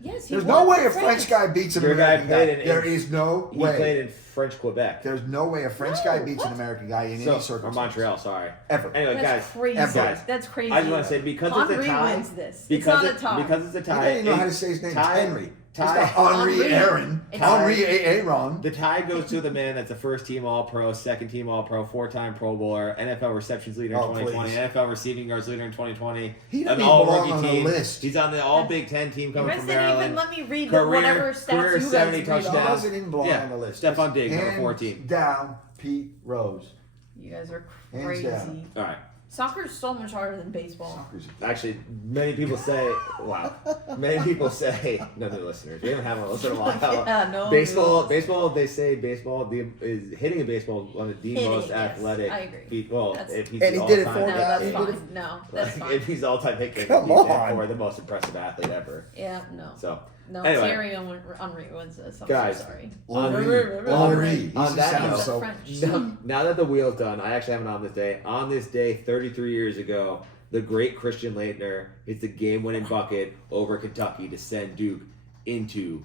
yes, he There's won no way for a French guy beats an Your guy American guy. played in- There is no He way. played in French Quebec. There's no way a French No, guy beats what? an American guy in So, any or circumstance. Montreal, sorry. Ever. Anyway, That's guys, crazy. guys, That's crazy. I just want to say because Henri it's a tie. wins this. It's Because not a tie. Because it's a I tie. don't even know how to say his name. tie- Henry. Ty, Henri Aaron. It's- Henri Aaron. the tie goes to the man that's a first team All Pro, second team All Pro, 4-time Pro Bowler, NFL receptions leader in Oh, 2020, please. NFL receiving yards leader in 2020. He doesn't An even all belong rookie on the team. list. He's on the All Big Ten team You coming guys from didn't even Maryland. let me read Career- whatever stats career you guys 70 read touchdowns. He off. doesn't even belong Yeah. on the list. Stephon Diggs, number Hands 14. down, Pete Rose. You guys are Hands crazy. down. All right. Soccer's so much harder than baseball. Soccer's Actually, many people say, wow. Many people say, none of the listeners, we haven't had one listen in a while. Yeah, no. Baseball. They say baseball is hitting a baseball one of the Hitting, most yes, athletic. I agree. If he's And he the did it all-time- for No, guy. that's He did fine. it- No, that's fine. If he's all-time hit king, Come he's in on. for the most impressive athlete ever. Yeah, no. So, No, Anyway. Thierry Henry was this. I'm Guys. so sorry. Henri. He On that sounds note- so. French. now that the wheel's done, I actually have it on this day. On this day, 33 years ago, the great Christian Laettner hits the game-winning bucket over Kentucky to send Duke into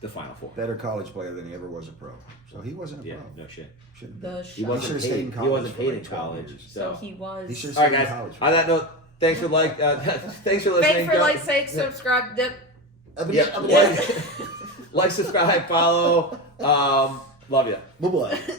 the Final Four. Better college player than he ever was a pro. So he wasn't a Yeah, pro. no shit. Should've been. The He shot. wasn't should've stayed in paid. He college wasn't for paid like in 12 college. years. So So, he was. He should've all right, stayed in guys. college. On that note, thanks for thanks for listening. Thanks for subscribe, dip. Yeah, like, subscribe, follow. Love you. Bye-bye.